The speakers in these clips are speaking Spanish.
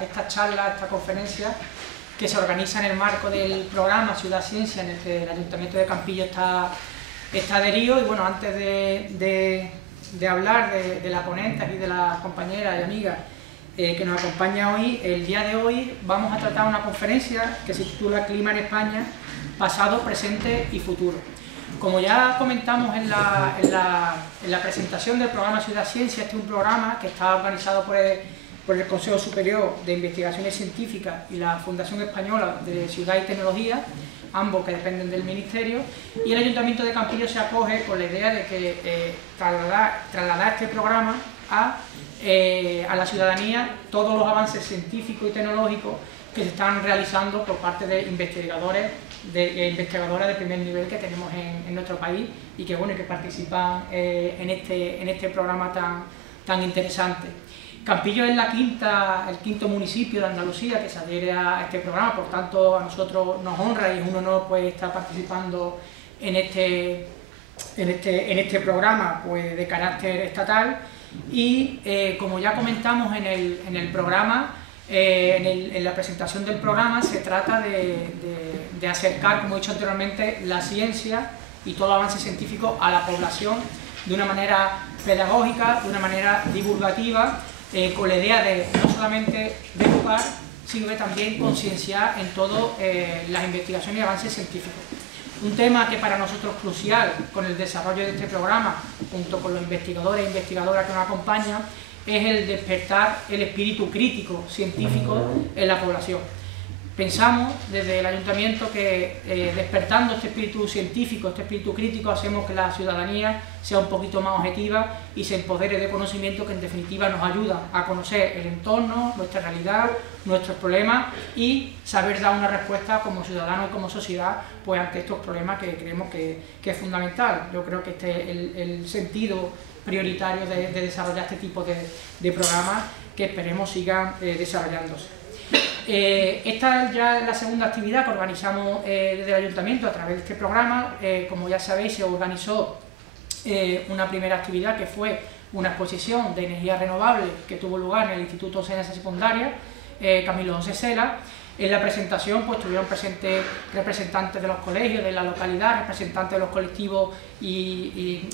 esta charla, esta conferencia, que se organiza en el marco del programa Ciudad Ciencia, en el que el Ayuntamiento de Campillo está adherido. Y bueno, antes de hablar de la ponente, aquí de la compañera y amiga que nos acompaña hoy, el día de hoy vamos a tratar una conferencia que se titula Clima en España, pasado, presente y futuro. Como ya comentamos en la presentación del programa Ciudad Ciencia, este es un programa que está organizado por el Consejo Superior de Investigaciones Científicas y la Fundación Española de Ciudad y Tecnología, ambos que dependen del Ministerio, y el Ayuntamiento de Campillo se acoge con la idea de que trasladar este programa a la ciudadanía todos los avances científicos y tecnológicos que se están realizando por parte de investigadores e investigadoras de primer nivel que tenemos en nuestro país y que, bueno, que participan en este programa tan interesante. Campillo es el quinto municipio de Andalucía que se adhiere a este programa, por tanto a nosotros nos honra y es un honor pues estar participando en este programa pues de carácter estatal. Y como ya comentamos en el programa, en la presentación del programa, se trata de acercar, como he dicho anteriormente, la ciencia y todo avance científico a la población de una manera pedagógica, de una manera divulgativa, con la idea de no solamente de educar, sino de también concienciar en todas las investigaciones y avances científicos. Un tema que para nosotros es crucial con el desarrollo de este programa, junto con los investigadores e investigadoras que nos acompañan, es el despertar el espíritu crítico científico en la población. Pensamos desde el Ayuntamiento que despertando este espíritu científico, este espíritu crítico, hacemos que la ciudadanía sea un poquito más objetiva y se empodere de conocimiento que en definitiva nos ayuda a conocer el entorno, nuestra realidad, nuestros problemas y saber dar una respuesta como ciudadanos y como sociedad pues ante estos problemas que creemos que es fundamental. Yo creo que este es el sentido prioritario de desarrollar este tipo de programas que esperemos sigan desarrollándose. Esta es ya la segunda actividad que organizamos desde el Ayuntamiento a través de este programa. Como ya sabéis, se organizó una primera actividad que fue una exposición de energía renovable que tuvo lugar en el Instituto de Enseñanza Secundaria Camilo José Cela. En la presentación pues estuvieron presentes representantes de los colegios de la localidad, representantes de los colectivos y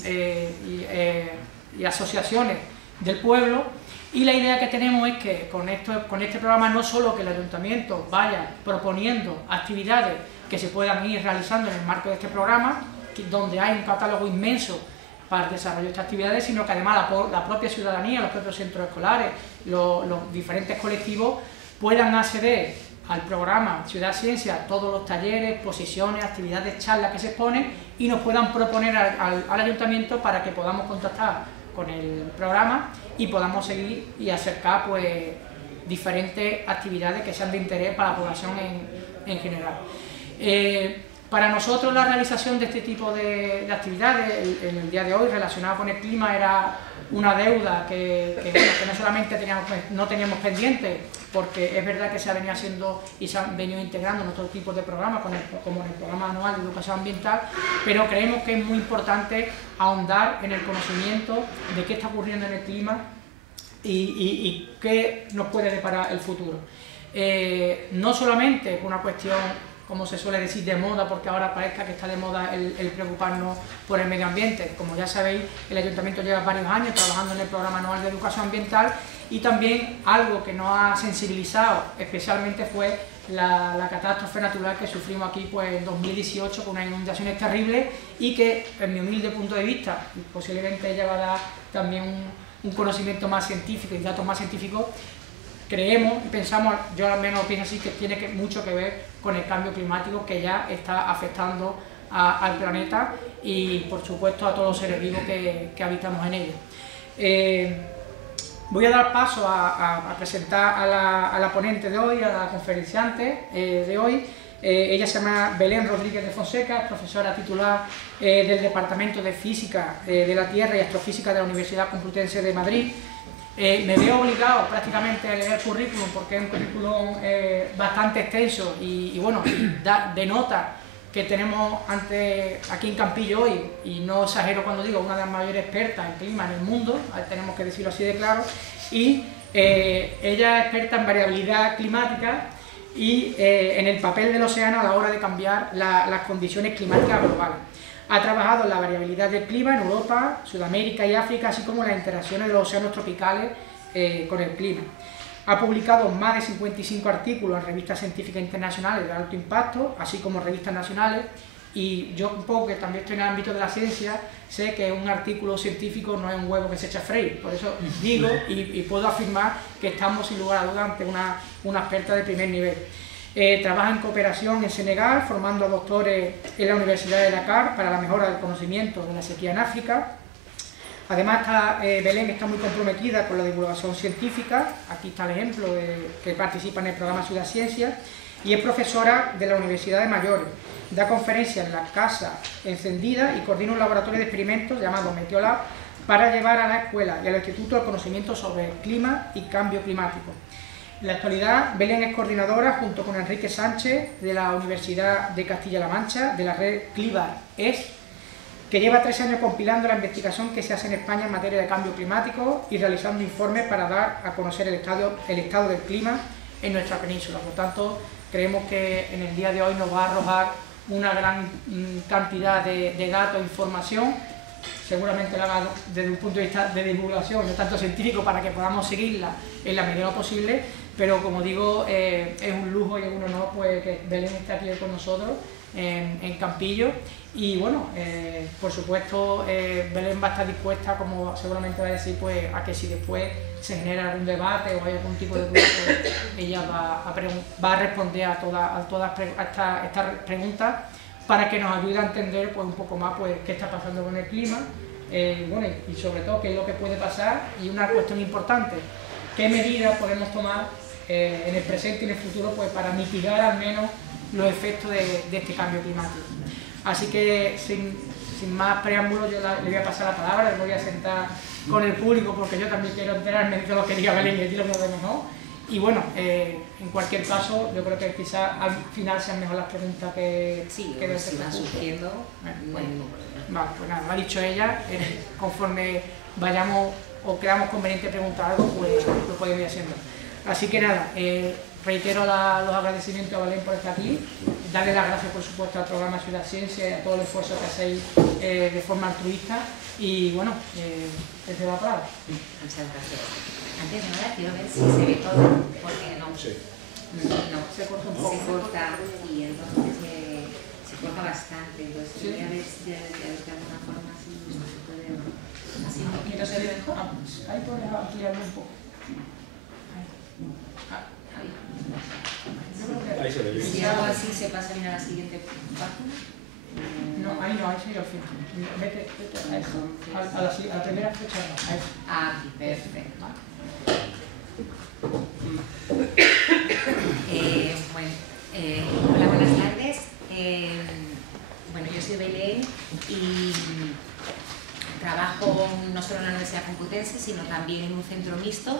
asociaciones del pueblo. Y la idea que tenemos es que con este programa no solo que el Ayuntamiento vaya proponiendo actividades que se puedan ir realizando en el marco de este programa, donde hay un catálogo inmenso para el desarrollo de estas actividades, sino que además la propia ciudadanía, los propios centros escolares, los diferentes colectivos puedan acceder al programa Ciudad Ciencia, todos los talleres, exposiciones, actividades, charlas que se exponen y nos puedan proponer al Ayuntamiento para que podamos contactar con el programa y podamos seguir y acercar pues diferentes actividades que sean de interés para la población en general. Para nosotros la realización de este tipo de actividades en el día de hoy relacionada con el clima era una deuda que no solamente no teníamos pendiente, porque es verdad que se ha venido haciendo y se han venido integrando en otros tipos de programas, como en el programa anual de educación ambiental, pero creemos que es muy importante ahondar en el conocimiento de qué está ocurriendo en el clima y qué nos puede deparar el futuro. No solamente por una cuestión, como se suele decir, de moda, porque ahora parezca que está de moda el preocuparnos por el medio ambiente. Como ya sabéis, el Ayuntamiento lleva varios años trabajando en el programa anual de educación ambiental y también algo que nos ha sensibilizado especialmente fue la catástrofe natural que sufrimos aquí pues, en 2018 con unas inundaciones terribles y que, en mi humilde punto de vista, posiblemente ella va a dar también un conocimiento más científico y datos más científicos, creemos y pensamos, yo al menos pienso así, que tiene mucho que ver con el cambio climático que ya está afectando al planeta y por supuesto a todos los seres vivos que habitamos en ellos. Voy a dar paso a presentar a la ponente de hoy, a la conferenciante de hoy. Ella se llama Belén Rodríguez de Fonseca, es profesora titular del Departamento de Física de la Tierra y Astrofísica de la Universidad Complutense de Madrid. Me veo obligado prácticamente a leer el currículum porque es un currículum bastante extenso y bueno, denota que tenemos aquí en Campillo hoy, y no exagero cuando digo una de las mayores expertas en clima en el mundo, tenemos que decirlo así de claro, y Ella es experta en variabilidad climática y en el papel del océano a la hora de cambiar las condiciones climáticas globales. Ha trabajado en la variabilidad del clima en Europa, Sudamérica y África, así como en las interacciones de los océanos tropicales con el clima. Ha publicado más de 55 artículos en revistas científicas internacionales de alto impacto, así como revistas nacionales, y yo un poco que también estoy en el ámbito de la ciencia, sé que un artículo científico no es un huevo que se echa a freír, por eso digo y puedo afirmar que estamos sin lugar a dudas ante una experta de primer nivel. Trabaja en cooperación en Senegal, formando a doctores en la Universidad de Dakar para la mejora del conocimiento de la sequía en África. Además, Belén está muy comprometida con la divulgación científica, aquí está el ejemplo que participa en el programa Ciudad Ciencia, y es profesora de la Universidad de Mayores. Da conferencias en la Casa Encendida y coordina un laboratorio de experimentos llamado Meteolab para llevar a la escuela y al instituto el conocimiento sobre el clima y cambio climático. En la actualidad, Belén es coordinadora, junto con Enrique Sánchez, de la Universidad de Castilla-La Mancha, de la red CLIBAR-ES, que lleva 3 años compilando la investigación que se hace en España en materia de cambio climático y realizando informes para dar a conocer el estado del clima en nuestra península. Por tanto, creemos que en el día de hoy nos va a arrojar una gran cantidad de datos e información. Seguramente lo haga desde un punto de vista de divulgación, no tanto científico, para que podamos seguirla en la medida posible, pero como digo, es un lujo y es un honor pues, que Belén esté aquí con nosotros en Campillo. Y bueno, por supuesto, Belén va a estar dispuesta, como seguramente va a decir, pues, a que si después se genera algún debate o hay algún tipo de duda, pues ella va a responder a todas estas preguntas para que nos ayude a entender pues, un poco más pues, qué está pasando con el clima, bueno, y sobre todo qué es lo que puede pasar, y una cuestión importante, qué medidas podemos tomar en el presente y en el futuro pues, para mitigar al menos los efectos de este cambio climático. Así que sin más preámbulos yo le voy a pasar la palabra, le voy a sentar con el público porque yo también quiero enterarme de lo que diga Belén y decir lo que vemos, ¿no? Y bueno, en cualquier caso, yo creo que quizás al final sean mejor las preguntas que sí, que se van surgiendo. Vale, pues nada, lo ha dicho ella, conforme vayamos o creamos conveniente preguntar algo, pues lo podemos ir haciendo. Así que nada, reitero los agradecimientos a Belén por estar aquí, darle las gracias por supuesto al programa Ciudad Ciencia y a todo el esfuerzo que hacéis de forma altruista, y bueno, te la palabra. Muchas gracias. Antes de nada quiero ver si se ve todo, porque no, sí. no se corta un poco, se corta y entonces se corta bastante, entonces sí. Voy a ver si de alguna forma así se puede, así un poquito se ve mejor. Ahí puedes ampliarlo un poco. Ahí se ve bien. Si hago así se pasa bien a la siguiente página. No, ahí no, ahí sería el fin. Vete a eso. A la primera fecha no, a eso. Ah, perfecto. Hola, buenas tardes. Bueno, yo soy Belén y trabajo no solo en la Universidad Complutense, sino también en un centro mixto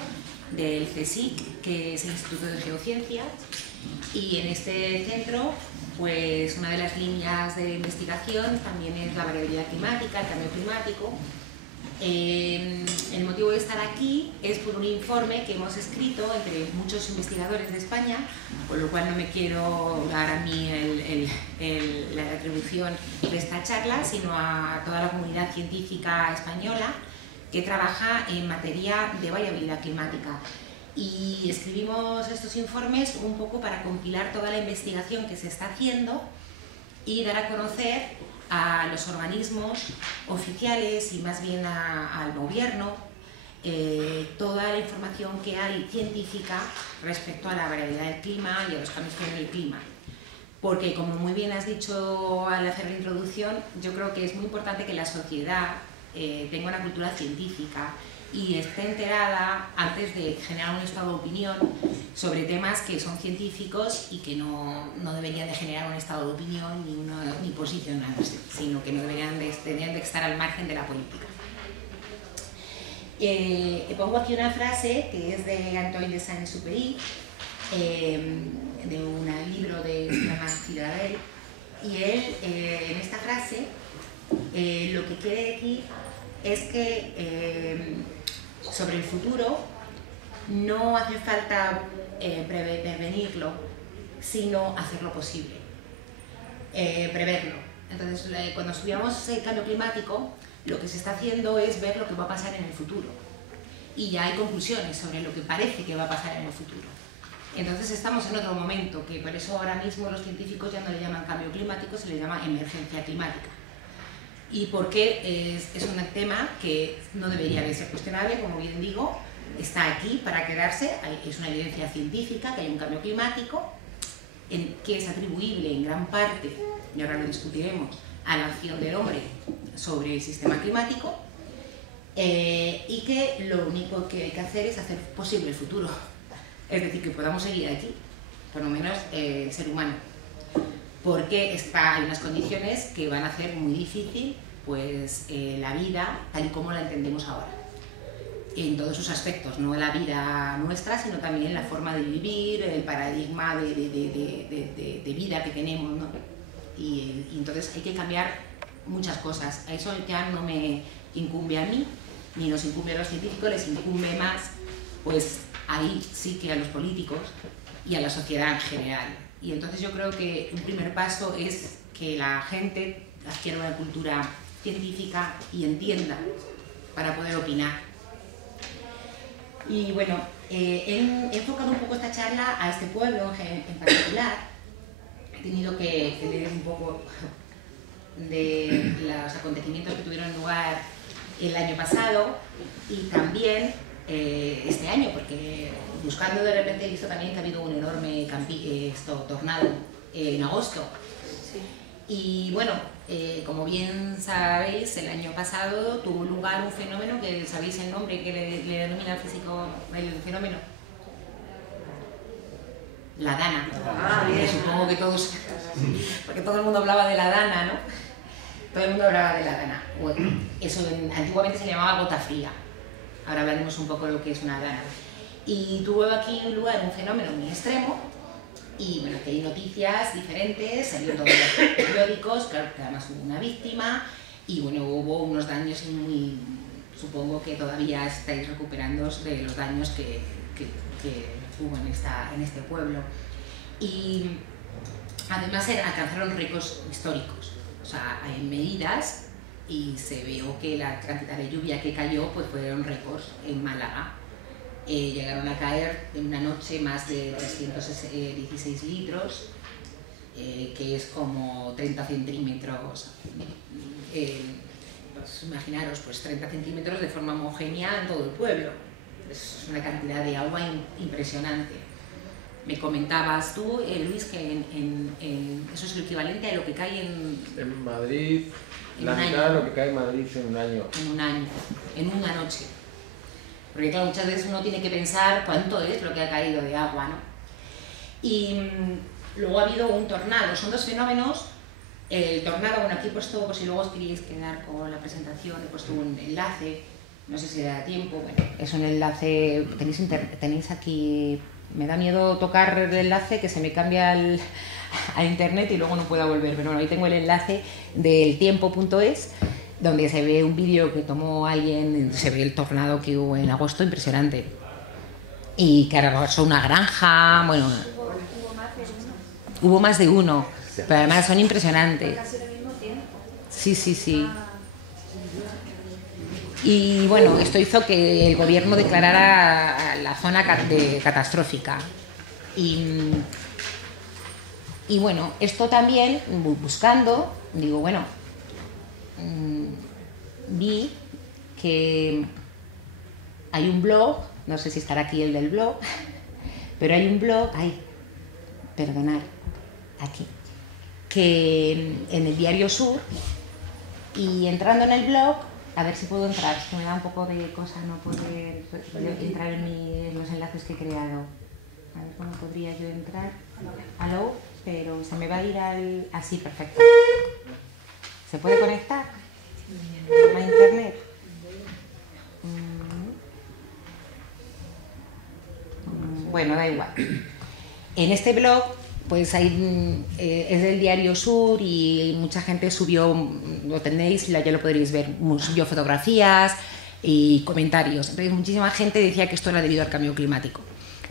del CSIC, que es el Instituto de Geociencias, y en este centro pues una de las líneas de investigación también es la variabilidad climática, el cambio climático. El motivo de estar aquí es por un informe que hemos escrito entre muchos investigadores de España, por lo cual no me quiero dar a mí la atribución de esta charla, sino a toda la comunidad científica española que trabaja en materia de variabilidad climática. Y escribimos estos informes un poco para compilar toda la investigación que se está haciendo y dar a conocer a los organismos oficiales y más bien al gobierno toda la información que hay científica respecto a la variabilidad del clima y a los cambios en el clima. Porque, como muy bien has dicho al hacer la introducción, yo creo que es muy importante que la sociedad tenga una cultura científica y esté enterada antes de generar un estado de opinión sobre temas que son científicos y que no deberían de generar un estado de opinión ni posicionarse, sino que no deberían de estar al margen de la política. Pongo aquí una frase que es de Antoine de Saint-Exupéry, de un libro de se llama Citadel, y él en esta frase lo que quiere decir es que sobre el futuro no hace falta prevenirlo, sino hacerlo posible, preverlo. Entonces, cuando estudiamos el cambio climático, lo que se está haciendo es ver lo que va a pasar en el futuro. Y ya hay conclusiones sobre lo que parece que va a pasar en el futuro. Entonces estamos en otro momento, que por eso ahora mismo los científicos ya no le llaman cambio climático, se le llama emergencia climática. Y porque es un tema que no debería de ser cuestionable, como bien digo, está aquí para quedarse, es una evidencia científica que hay un cambio climático que es atribuible en gran parte, y ahora lo discutiremos, a la acción del hombre sobre el sistema climático, y que lo único que hay que hacer es hacer posible el futuro, es decir, que podamos seguir aquí, por lo menos el ser humano, porque hay unas condiciones que van a hacer muy difícil pues, la vida tal y como la entendemos ahora, en todos sus aspectos, no la vida nuestra, sino también la forma de vivir, el paradigma de vida que tenemos, ¿no? Y entonces hay que cambiar muchas cosas. A eso ya no me incumbe a mí, ni nos incumbe a los científicos, les incumbe más, pues ahí sí que a los políticos y a la sociedad en general. Y entonces yo creo que un primer paso es que la gente adquiera una cultura científica y entienda para poder opinar. Y bueno, he enfocado un poco esta charla a este pueblo en particular. He tenido que leer un poco de los acontecimientos que tuvieron lugar el año pasado y también este año, porque buscando de repente he visto también que ha habido un enorme tornado en agosto. Sí. Y bueno, como bien sabéis, el año pasado tuvo lugar un fenómeno que sabéis el nombre que le denomina el físico el fenómeno. La Dana. Bien. Supongo que todos, porque todo el mundo hablaba de la Dana, ¿no? Todo el mundo hablaba de la Dana. Bueno, eso antiguamente se llamaba gota fría. Ahora hablaremos un poco de lo que es una Dana. Y tuvo aquí lugar un fenómeno muy extremo. Y bueno, que hay noticias diferentes, salió todos los periódicos, claro que además hubo una víctima y bueno, hubo unos daños muy, supongo que todavía estáis recuperando de los daños que hubo en este pueblo. Y además alcanzaron récords históricos, o sea, hay medidas y se vio que la cantidad de lluvia que cayó pues fueron récords en Málaga. Llegaron a caer en una noche más de 316 litros, que es como 30 centímetros, pues imaginaros, pues 30 centímetros de forma homogénea en todo el pueblo. Es una cantidad de agua impresionante. Me comentabas tú, Luis, que eso es lo equivalente a lo que cae en Madrid, la mitad de lo que cae en Madrid en un año. En un año, en una noche. Porque claro, muchas veces uno tiene que pensar cuánto es lo que ha caído de agua, ¿no? Y luego ha habido un tornado, son dos fenómenos. El tornado, bueno, aquí he puesto, por si luego os queréis quedar con la presentación, he puesto un enlace, no sé si le da tiempo, bueno, es un enlace, tenéis aquí, me da miedo tocar el enlace que se me cambia a internet y luego no pueda volver, pero bueno, ahí tengo el enlace del tiempo.es, donde se ve un vídeo que tomó alguien, se ve el tornado que hubo en agosto, impresionante. Y que arrasó una granja, bueno, hubo más de uno, pero además son impresionantes. Casi al mismo tiempo. Sí, sí, sí. Y bueno, esto hizo que el gobierno declarara la zona catastrófica. Y bueno, esto también, buscando, digo, bueno, vi que hay un blog, no sé si estará aquí el del blog, pero hay un blog, perdonad, aquí, que en el Diario Sur, y entrando en el blog, a ver si puedo entrar, es que me da un poco de cosa no poder entrar en los enlaces que he creado. A ver cómo podría yo entrar. Aló, pero se me va a ir al... Así, perfecto. ¿Se puede conectar a internet? Bueno, da igual. En este blog, pues hay, es del Diario Sur y mucha gente subió, lo tenéis, ya lo podréis ver, subió fotografías, y comentarios. Entonces muchísima gente decía que esto era debido al cambio climático.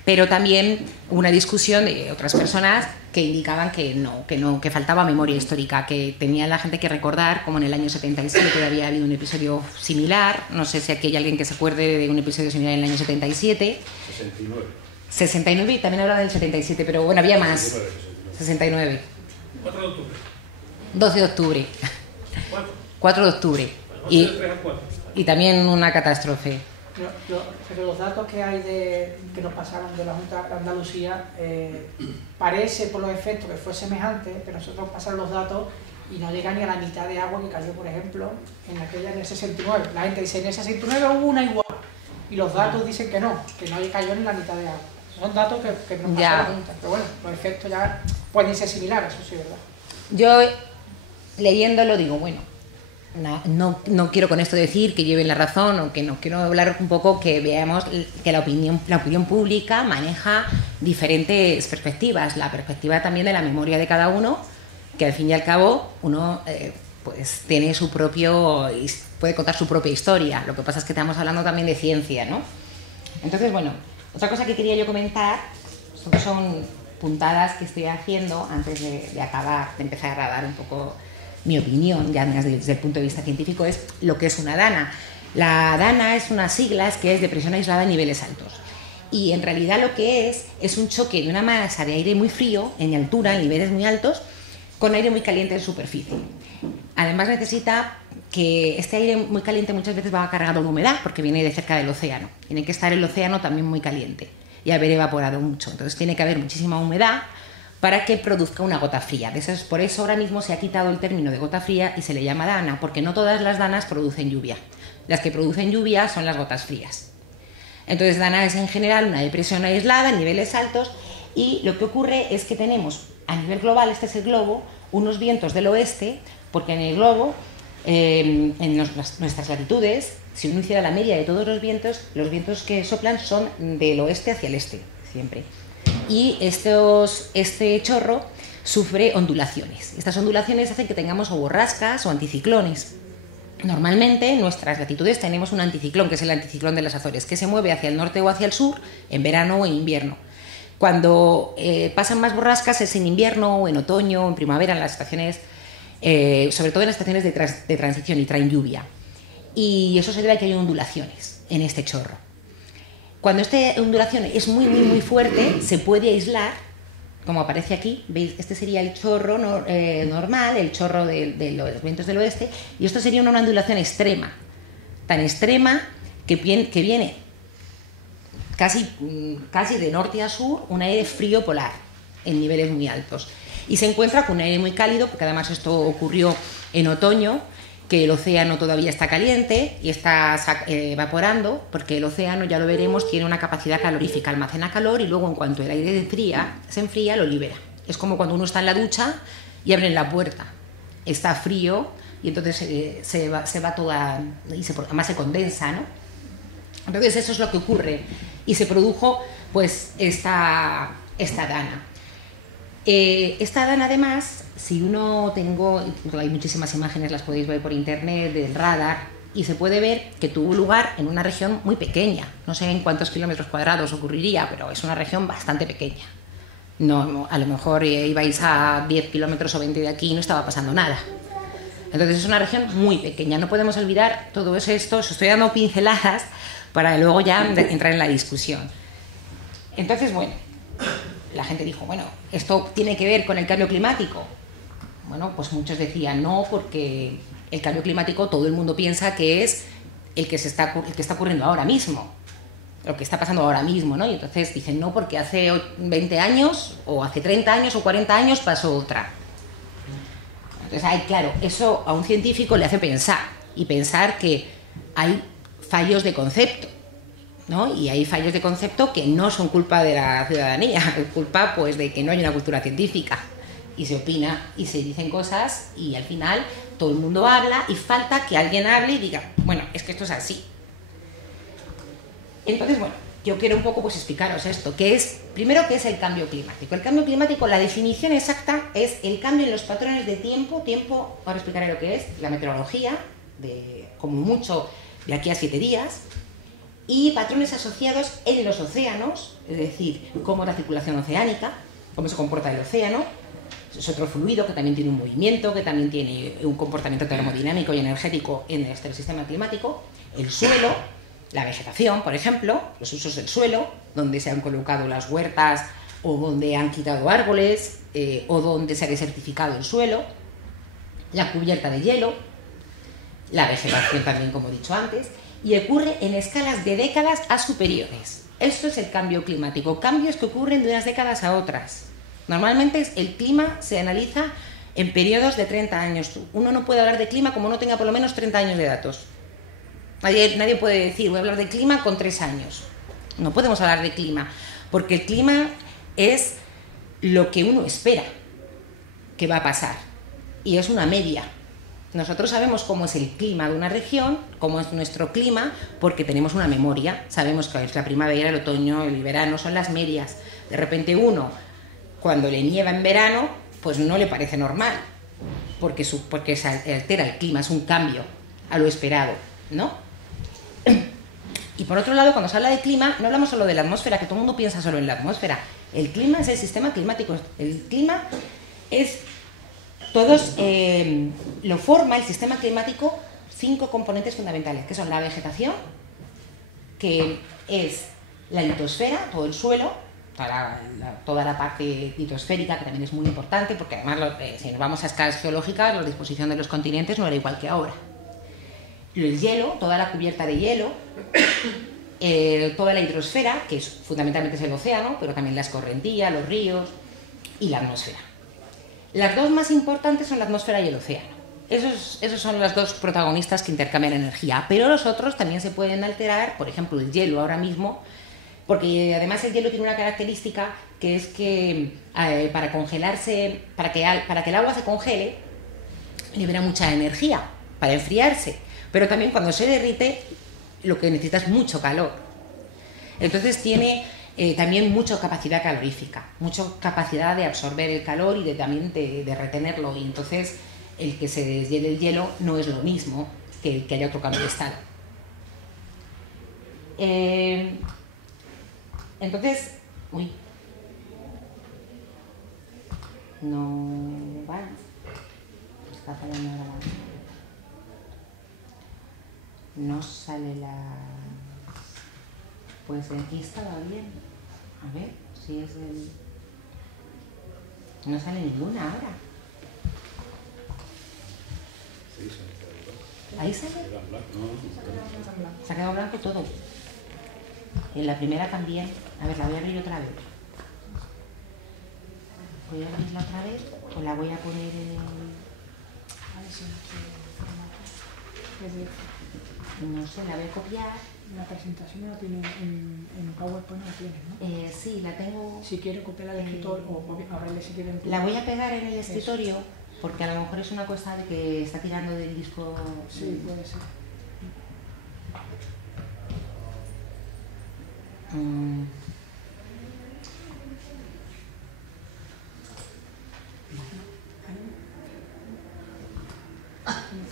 Pero también hubo una discusión de otras personas que indicaban que no, que faltaba memoria histórica, que tenía la gente que recordar como en el año 77 había habido un episodio similar. No sé si aquí hay alguien que se acuerde de un episodio similar en el año 77. 69 y también hablan del 77, pero bueno, había más. 69. 4 de octubre. 12 de octubre. 4 de octubre. Y también una catástrofe. Pero los datos que hay que nos pasaron de la Junta de Andalucía, parece por los efectos que fue semejante, pero nosotros pasaron los datos y no llega ni a la mitad de agua que cayó, por ejemplo, en el 69. La gente dice, en el 69 hubo una igual, y los datos dicen que no cayó ni la mitad de agua. Son datos que nos pasaron la Junta, pero bueno, los efectos ya pueden ser similares, eso sí, ¿verdad? Yo, leyéndolo, digo, bueno, no quiero con esto decir que lleven la razón o que no, quiero hablar un poco que veamos que la opinión pública maneja diferentes perspectivas, la perspectiva también de la memoria de cada uno, que al fin y al cabo uno pues tiene puede contar su propia historia. Lo que pasa es que estamos hablando también de ciencia, ¿no? Entonces, bueno, otra cosa que quería yo comentar son puntadas que estoy haciendo antes de acabar, de empezar a dar un poco mi opinión, ya desde el punto de vista científico, es lo que es una DANA. La DANA es unas siglas que es de presión aislada en niveles altos. Y en realidad lo que es un choque de una masa de aire muy frío en altura, en niveles muy altos, con aire muy caliente en superficie. Además necesita que este aire muy caliente muchas veces va cargado de humedad porque viene de cerca del océano. Tiene que estar el océano también muy caliente y haber evaporado mucho. Entonces tiene que haber muchísima humedad para que produzca una gota fría. Por eso ahora mismo se ha quitado el término de gota fría y se le llama dana, porque no todas las danas producen lluvia. Las que producen lluvia son las gotas frías. Entonces dana es en general una depresión aislada en niveles altos y lo que ocurre es que tenemos a nivel global, este es el globo, unos vientos del oeste, porque en el globo, en nuestras latitudes, si uno hiciera la media de todos los vientos que soplan son del oeste hacia el este, siempre. Y este chorro sufre ondulaciones. Estas ondulaciones hacen que tengamos o borrascas o anticiclones. Normalmente en nuestras latitudes tenemos un anticiclón, que es el anticiclón de las Azores, que se mueve hacia el norte o hacia el sur en verano o en invierno. Cuando pasan más borrascas es en invierno o en otoño o en primavera, en las estaciones, sobre todo en las estaciones de transición y traen lluvia. Y eso se debe a que hay ondulaciones en este chorro. Cuando esta ondulación es muy, muy, muy fuerte, se puede aislar, como aparece aquí, ¿veis? Este sería el chorro normal, el chorro de los vientos del oeste, y esto sería una ondulación extrema, tan extrema que viene casi de norte a sur, un aire frío polar, en niveles muy altos. Y se encuentra con un aire muy cálido, porque además esto ocurrió en otoño, que el océano todavía está caliente y está evaporando, porque el océano, ya lo veremos, tiene una capacidad calorífica, almacena calor y luego en cuanto el aire se enfría, lo libera. Es como cuando uno está en la ducha y abren la puerta. Está frío y entonces se va toda, y además se condensa, ¿no? Entonces eso es lo que ocurre y se produjo pues esta dana. Esta dana además, si hay muchísimas imágenes, las podéis ver por internet, del radar, y se puede ver que tuvo lugar en una región muy pequeña. No sé en cuántos kilómetros cuadrados ocurriría, pero es una región bastante pequeña. No, a lo mejor ibais a 10 kilómetros o 20 de aquí y no estaba pasando nada. Entonces es una región muy pequeña, no podemos olvidar todo esto, os estoy dando pinceladas para luego ya entrar en la discusión. Entonces, bueno, la gente dijo, bueno, ¿esto tiene que ver con el cambio climático? Bueno, pues muchos decían no, porque el cambio climático todo el mundo piensa que es el que está ocurriendo ahora mismo, lo que está pasando ahora mismo, ¿no? Y entonces dicen no, porque hace 20 años, o hace 30 años, o 40 años pasó otra. Entonces, claro, eso a un científico le hace pensar que hay fallos de concepto, ¿no? Y hay fallos de concepto que no son culpa de la ciudadanía, es culpa pues de que no hay una cultura científica y se opina y se dicen cosas y al final todo el mundo habla y falta que alguien hable y diga, bueno, es que esto es así. Entonces, bueno, yo quiero un poco pues explicaros esto, primero qué es el cambio climático. El cambio climático, la definición exacta es el cambio en los patrones de tiempo, ahora explicaré lo que es, la meteorología, como mucho de aquí a 7 días, y patrones asociados en los océanos, es decir, cómo es la circulación oceánica, cómo se comporta el océano. Es otro fluido que también tiene un movimiento, que también tiene un comportamiento termodinámico y energético en el sistema climático. El suelo, la vegetación, por ejemplo, los usos del suelo, donde se han colocado las huertas o donde han quitado árboles o donde se ha desertificado el suelo, la cubierta de hielo, la vegetación también, como he dicho antes, y ocurre en escalas de décadas a superiores. Esto es el cambio climático, cambios que ocurren de unas décadas a otras. Normalmente el clima se analiza en periodos de 30 años. Uno no puede hablar de clima como no tenga por lo menos 30 años de datos. Nadie puede decir, voy a hablar de clima con 3 años. No podemos hablar de clima, porque el clima es lo que uno espera que va a pasar, y es una media. Nosotros sabemos cómo es el clima de una región, cómo es nuestro clima, porque tenemos una memoria. Sabemos que es la primavera, el otoño, el verano, son las medias. De repente uno, cuando le nieva en verano, pues no le parece normal, porque se altera el clima, es un cambio a lo esperado, ¿no? Y por otro lado, cuando se habla de clima, no hablamos solo de la atmósfera, que todo el mundo piensa solo en la atmósfera. El clima es el sistema climático. El clima es... lo forma el sistema climático 5 componentes fundamentales, que son la vegetación, que es la litosfera, todo el suelo, toda la parte litosférica, que también es muy importante, porque además si nos vamos a escalas geológicas, la disposición de los continentes no era igual que ahora. El hielo, toda la cubierta de hielo, toda la hidrosfera, que fundamentalmente es el océano, pero también las escorrentías, los ríos, y la atmósfera. Las dos más importantes son la atmósfera y el océano. Esos son los dos protagonistas que intercambian energía, pero los otros también se pueden alterar, por ejemplo el hielo ahora mismo, porque además el hielo tiene una característica que es que para congelarse, para que el agua se congele, libera mucha energía para enfriarse, pero también cuando se derrite lo que necesita es mucho calor. Entonces tiene también mucha capacidad calorífica, mucha capacidad de absorber el calor y también de retenerlo, y entonces el que se deshiele el hielo no es lo mismo que haya otro cambio de estado. Entonces, no va, está fallando ahora, no sale la... Pues aquí estaba bien, a ver si es el... No sale ninguna ahora. Ahí sale. Se ha quedado blanco todo. En la primera también. A ver, la voy a abrir otra vez. Voy a abrirla otra vez o la voy a poner en el... No sé, la voy a copiar. La presentación la tiene en PowerPoint, la tienes, ¿no? Sí, la tengo... Si quiere copiarla al escritorio o abrirle si quiere... La voy a pegar en el escritorio porque a lo mejor es una cosa de que está tirando del disco... Sí, puede ser.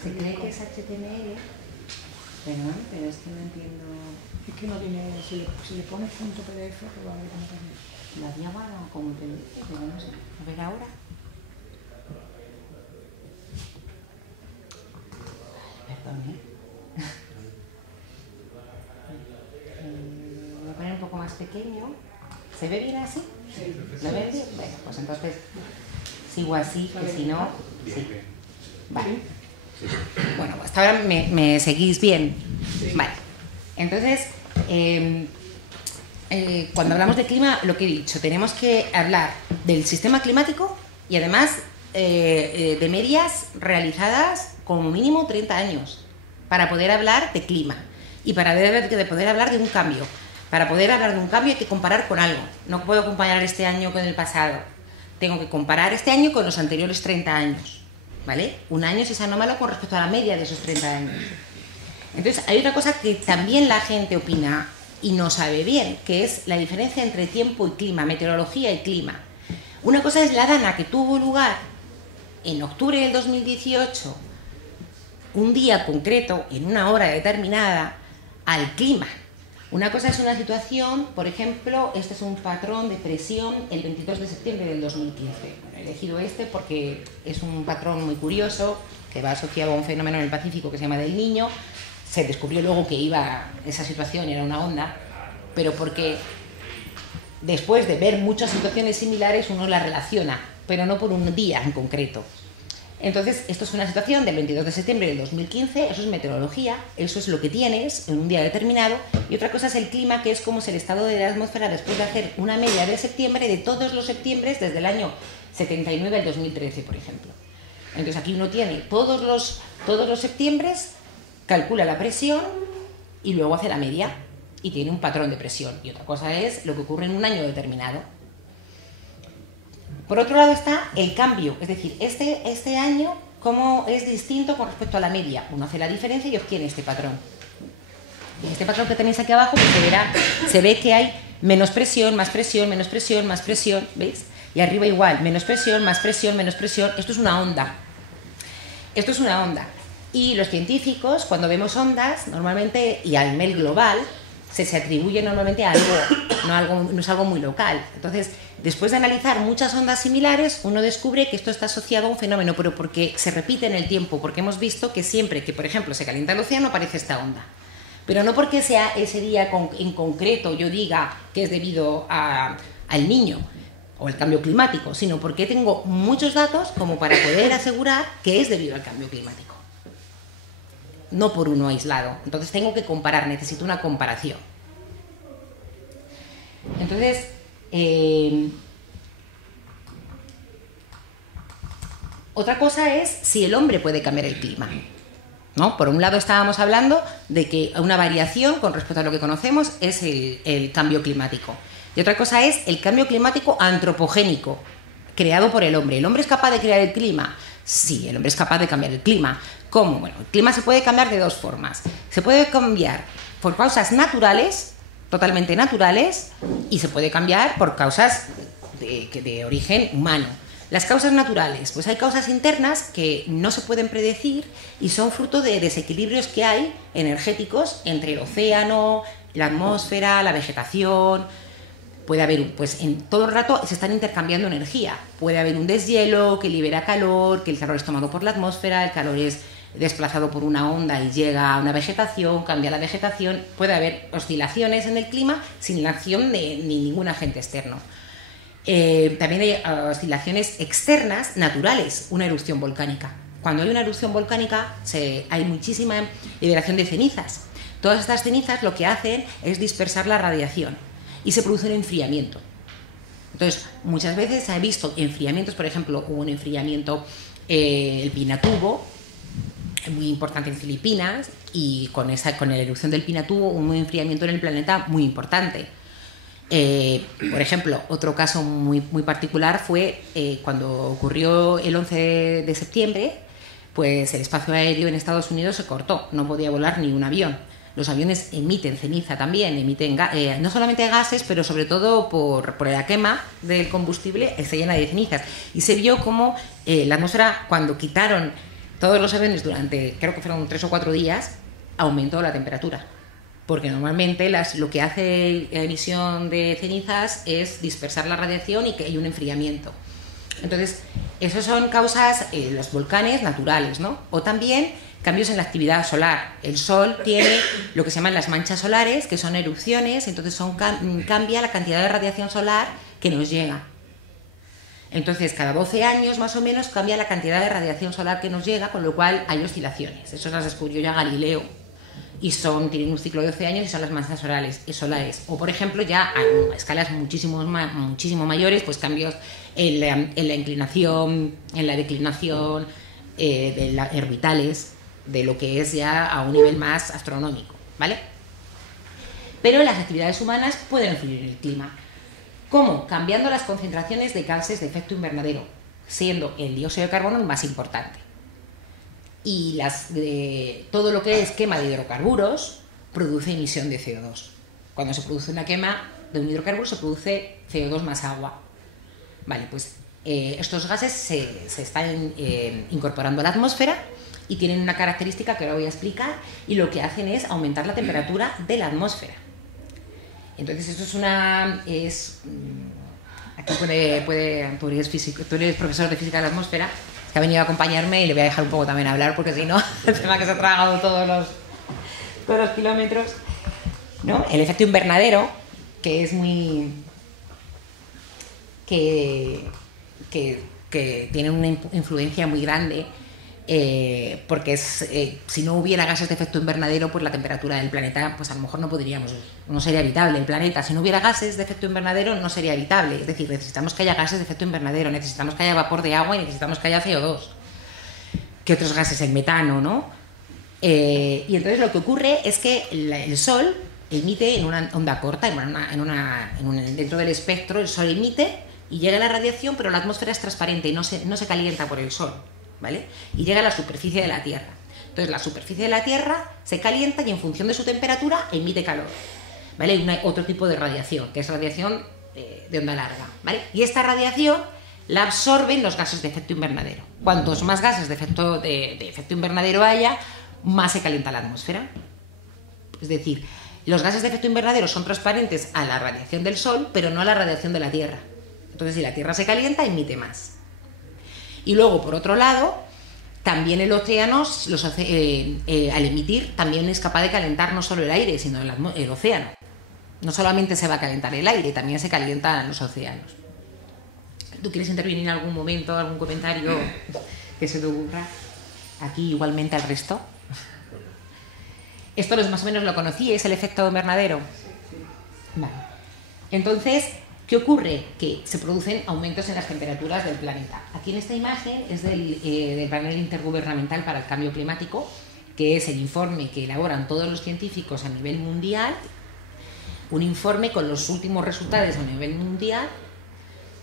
Se cree que es HTML, perdón, pero es que no entiendo... Es que no tiene... Si le pones punto PDF, probablemente no tiene. La había guardado como PDF, pero no sé. A ver ahora. Perdón, voy a poner un poco más pequeño. ¿Se ve bien así? Sí. ¿Lo ves bien? Bueno, pues entonces sigo así, que si no... Sí. Vale. Bueno, hasta ahora me seguís bien. Sí. Vale. Entonces, cuando hablamos de clima, lo que he dicho, tenemos que hablar del sistema climático y además de medias realizadas como mínimo 30 años para poder hablar de clima y para poder hablar de un cambio. Para poder hablar de un cambio hay que comparar con algo. No puedo comparar este año con el pasado. Tengo que comparar este año con los anteriores 30 años. ¿Vale? Un año si es anómalo con respecto a la media de esos 30 años. Entonces, hay otra cosa que también la gente opina y no sabe bien, que es la diferencia entre tiempo y clima, meteorología y clima. Una cosa es la dana que tuvo lugar en octubre del 2018 un día concreto, en una hora determinada, al clima. Una cosa es una situación, por ejemplo, este es un patrón de presión el 22 de septiembre del 2015. Bueno, he elegido este porque es un patrón muy curioso que va asociado a un fenómeno en el Pacífico que se llama del Niño. Se descubrió luego que esa situación era una onda, pero porque después de ver muchas situaciones similares uno las relaciona, pero no por un día en concreto. Entonces, esto es una situación del 22 de septiembre del 2015, eso es meteorología, eso es lo que tienes en un día determinado, y otra cosa es el clima, que es como es el estado de la atmósfera después de hacer una media de septiembre de todos los septiembres desde el año 79 al 2013, por ejemplo. Entonces, aquí uno tiene todos los septiembres, calcula la presión y luego hace la media y tiene un patrón de presión. Y otra cosa es lo que ocurre en un año determinado. Por otro lado está el cambio, es decir, este año cómo es distinto con respecto a la media. Uno hace la diferencia y obtiene este patrón. En este patrón que tenéis aquí abajo pues se ve que hay menos presión, más presión, menos presión, más presión, ¿veis? Y arriba igual, menos presión, más presión, menos presión. Esto es una onda. Esto es una onda. Y los científicos, cuando vemos ondas, normalmente, y a nivel global, se atribuye normalmente a algo, no es algo muy local. Entonces, después de analizar muchas ondas similares, uno descubre que esto está asociado a un fenómeno, pero porque se repite en el tiempo, porque hemos visto que siempre que, por ejemplo, se calienta el océano, aparece esta onda. Pero no porque sea ese día en concreto yo diga que es debido al Niño o el cambio climático, sino porque tengo muchos datos como para poder asegurar que es debido al cambio climático. No por uno aislado. Entonces tengo que comparar, necesito una comparación. Entonces, otra cosa es si el hombre puede cambiar el clima, ¿no? Por un lado estábamos hablando de que una variación con respecto a lo que conocemos es el cambio climático. Y otra cosa es el cambio climático antropogénico, creado por el hombre. ¿El hombre es capaz de crear el clima? Sí, el hombre es capaz de cambiar el clima. ¿Cómo? Bueno, el clima se puede cambiar de dos formas. Se puede cambiar por causas naturales, totalmente naturales, y se puede cambiar por causas de origen humano. Las causas naturales, pues hay causas internas que no se pueden predecir y son fruto de desequilibrios que hay energéticos entre el océano, la atmósfera, la vegetación. Puede haber, pues en todo el rato se están intercambiando energía. Puede haber un deshielo que libera calor, que el calor es tomado por la atmósfera, el calor es desplazado por una onda y llega a una vegetación, cambia la vegetación. Puede haber oscilaciones en el clima sin la acción de ningún agente externo. También hay oscilaciones externas naturales, una erupción volcánica. Cuando hay una erupción volcánica hay muchísima liberación de cenizas. Todas estas cenizas lo que hacen es dispersar la radiación y se produce un enfriamiento. Entonces, muchas veces se ha visto enfriamientos, por ejemplo, hubo un enfriamiento, el Pinatubo, muy importante en Filipinas, y con la erupción del Pinatubo hubo un enfriamiento en el planeta muy importante. Por ejemplo, otro caso muy particular fue cuando ocurrió el 11 de septiembre, pues el espacio aéreo en Estados Unidos se cortó, no podía volar ni un avión. Los aviones emiten ceniza también, emiten no solamente gases, pero sobre todo por la quema del combustible se llena de cenizas. Y se vio como la atmósfera, cuando quitaron todos los aviones durante, creo que fueron 3 o 4 días, aumentó la temperatura. Porque normalmente lo que hace la emisión de cenizas es dispersar la radiación y que hay un enfriamiento. Entonces, esas son causas, los volcanes naturales, ¿no? O también cambios en la actividad solar. El Sol tiene lo que se llaman las manchas solares, que son erupciones, entonces cambia la cantidad de radiación solar que nos llega. Entonces, cada 12 años más o menos cambia la cantidad de radiación solar que nos llega, con lo cual hay oscilaciones. Eso las descubrió ya Galileo. Y tienen un ciclo de 12 años y son las manchas solares. O, por ejemplo, ya a escalas muchísimo mayores, pues cambios en la inclinación, en la declinación, de las orbitales, de lo que es ya a un nivel más astronómico, ¿vale? Pero las actividades humanas pueden influir en el clima. ¿Cómo? Cambiando las concentraciones de gases de efecto invernadero, siendo el dióxido de carbono el más importante. Y todo lo que es quema de hidrocarburos produce emisión de CO2. Cuando se produce una quema de un hidrocarburo se produce CO2 más agua. Vale, pues estos gases se están incorporando a la atmósfera y tienen una característica que ahora voy a explicar, y lo que hacen es aumentar la temperatura de la atmósfera. Entonces esto aquí tú eres profesor de física de la atmósfera, que ha venido a acompañarme, y le voy a dejar un poco también a hablar, porque si no, el tema que se ha tragado todos los kilómetros, ¿no? El efecto invernadero, que es muy... que tiene una influencia muy grande, porque si no hubiera gases de efecto invernadero, pues la temperatura del planeta, pues a lo mejor no sería habitable el planeta. Si no hubiera gases de efecto invernadero, no sería habitable. Es decir, necesitamos que haya gases de efecto invernadero, necesitamos que haya vapor de agua y necesitamos que haya CO2. ¿Qué otros gases? El metano, ¿no? Y entonces lo que ocurre es que el Sol emite en una onda corta, dentro del espectro. El Sol emite y llega la radiación, pero la atmósfera es transparente y no se calienta por el Sol, ¿vale? Y llega a la superficie de la Tierra. Entonces la superficie de la Tierra se calienta y en función de su temperatura emite calor, ¿vale? Hay otro tipo de radiación, que es radiación de onda larga, ¿vale? Y esta radiación la absorben los gases de efecto invernadero. Cuantos más gases de efecto invernadero haya, más se calienta la atmósfera. Es decir, los gases de efecto invernadero son transparentes a la radiación del Sol, pero no a la radiación de la Tierra. Entonces, si la Tierra se calienta, emite más. Y luego, por otro lado, también el océano, al emitir, también es capaz de calentar no solo el aire, sino el océano. No solamente se va a calentar el aire, también se calientan los océanos. ¿Tú quieres intervenir en algún momento, algún comentario que se te ocurra? Aquí igualmente al resto. Esto más o menos lo conocí, es el efecto invernadero. Vale. Entonces, ¿qué ocurre? Que se producen aumentos en las temperaturas del planeta. Aquí en esta imagen es del panel intergubernamental para el cambio climático, que es el informe que elaboran todos los científicos a nivel mundial, un informe con los últimos resultados a nivel mundial,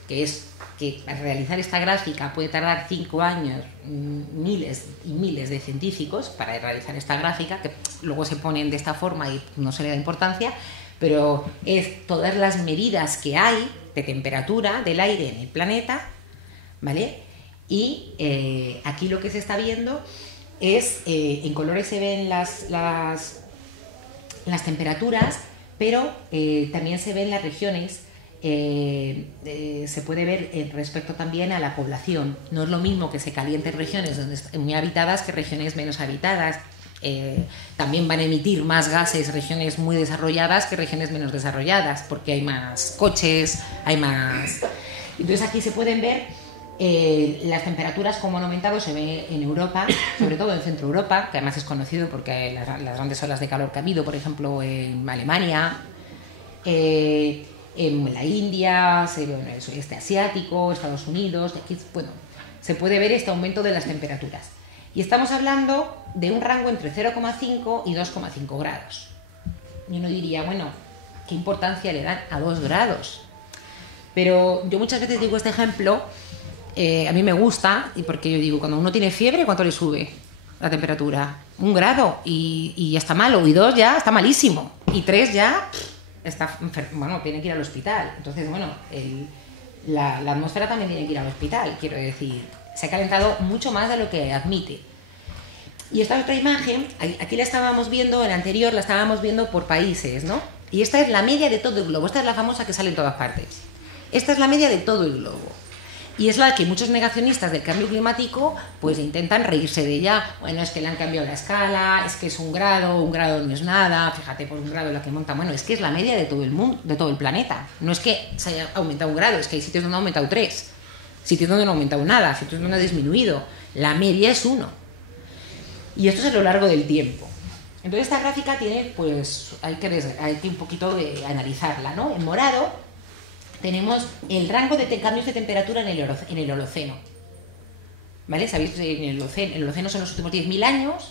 que es que para realizar esta gráfica puede tardar 5 años, miles y miles de científicos para realizar esta gráfica, que luego se ponen de esta forma y no se le da importancia, pero es todas las medidas que hay de temperatura del aire en el planeta, ¿vale? Y aquí lo que se está viendo es, en colores se ven las temperaturas, pero también se ven las regiones. Se puede ver respecto también a la población. No es lo mismo que se calienten regiones muy habitadas que regiones menos habitadas. También van a emitir más gases regiones muy desarrolladas que regiones menos desarrolladas, porque hay más coches, hay más... Entonces aquí se pueden ver las temperaturas como han aumentado. Se ve en Europa, sobre todo en Centro Europa, que además es conocido porque las grandes olas de calor que ha habido, por ejemplo en Alemania, en la India, se ve en el sudeste asiático, Estados Unidos. Aquí, bueno, se puede ver este aumento de las temperaturas. Y estamos hablando de un rango entre 0,5 y 2,5 grados. Y uno diría, bueno, ¿qué importancia le dan a 2 grados? Pero yo muchas veces digo este ejemplo, a mí me gusta, y porque yo digo, cuando uno tiene fiebre, ¿cuánto le sube la temperatura? 1 grado, y ya está malo, y 2 ya está malísimo, y 3 ya está bueno, tiene que ir al hospital. Entonces, bueno, la atmósfera también tiene que ir al hospital, quiero decir. Se ha calentado mucho más de lo que admite. Y esta otra imagen, aquí la estábamos viendo, en la anterior la estábamos viendo por países, ¿no? Y esta es la media de todo el globo. Esta es la famosa que sale en todas partes. Esta es la media de todo el globo. Y es la que muchos negacionistas del cambio climático pues intentan reírse de ella. Bueno, es que le han cambiado la escala, es que es 1 grado no es nada, fíjate, por 1 grado la que monta. Bueno, es que es la media de todo el mundo, de todo el planeta. No es que se haya aumentado 1 grado, es que hay sitios donde ha aumentado 3. Sitios donde no ha aumentado nada, sitios donde ha disminuido. La media es 1. Y esto es a lo largo del tiempo. Entonces esta gráfica tiene, pues, hay que un poquito de analizarla, ¿no? En morado tenemos el rango de cambios de temperatura en el Holoceno. ¿Vale? Sabéis, en el Holoceno son los últimos 10.000 años.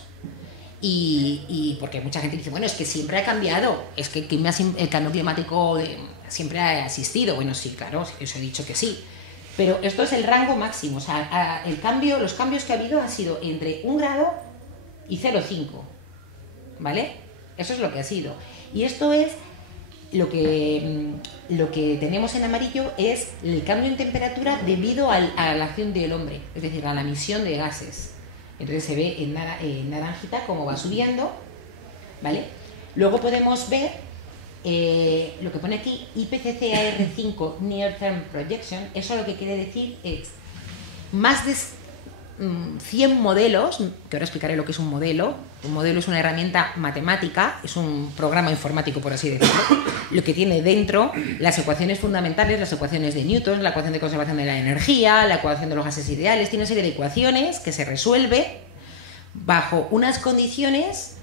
Y porque mucha gente dice, bueno, es que siempre ha cambiado, es que el cambio climático siempre ha existido. Bueno, sí, claro, os he dicho que sí. Pero esto es el rango máximo, o sea, los cambios que ha habido han sido entre 1 grado y 0,5, ¿vale? Eso es lo que ha sido. Y esto es lo que tenemos en amarillo, es el cambio en temperatura debido a la acción del hombre, es decir, a la emisión de gases. Entonces se ve en naranjita cómo va subiendo, ¿vale? Luego podemos ver lo que pone aquí, IPCC AR5 Near Term Projection. Eso lo que quiere decir es más de 100 modelos, que ahora explicaré lo que es un modelo. Un modelo es una herramienta matemática, es un programa informático, por así decirlo, lo que tiene dentro las ecuaciones fundamentales, las ecuaciones de Newton, la ecuación de conservación de la energía, la ecuación de los gases ideales. Tiene una serie de ecuaciones que se resuelve bajo unas condiciones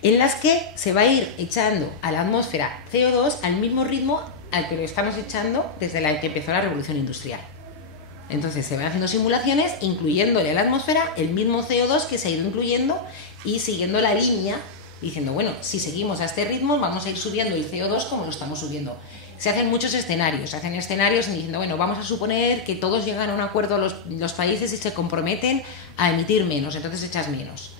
en las que se va a ir echando a la atmósfera CO2 al mismo ritmo al que lo estamos echando desde la que empezó la revolución industrial. Entonces se van haciendo simulaciones incluyéndole a la atmósfera el mismo CO2 que se ha ido incluyendo y siguiendo la línea, diciendo, bueno, si seguimos a este ritmo vamos a ir subiendo el CO2 como lo estamos subiendo. Se hacen muchos escenarios, diciendo, bueno, vamos a suponer que todos llegan a un acuerdo los países y se comprometen a emitir menos, entonces echas menos.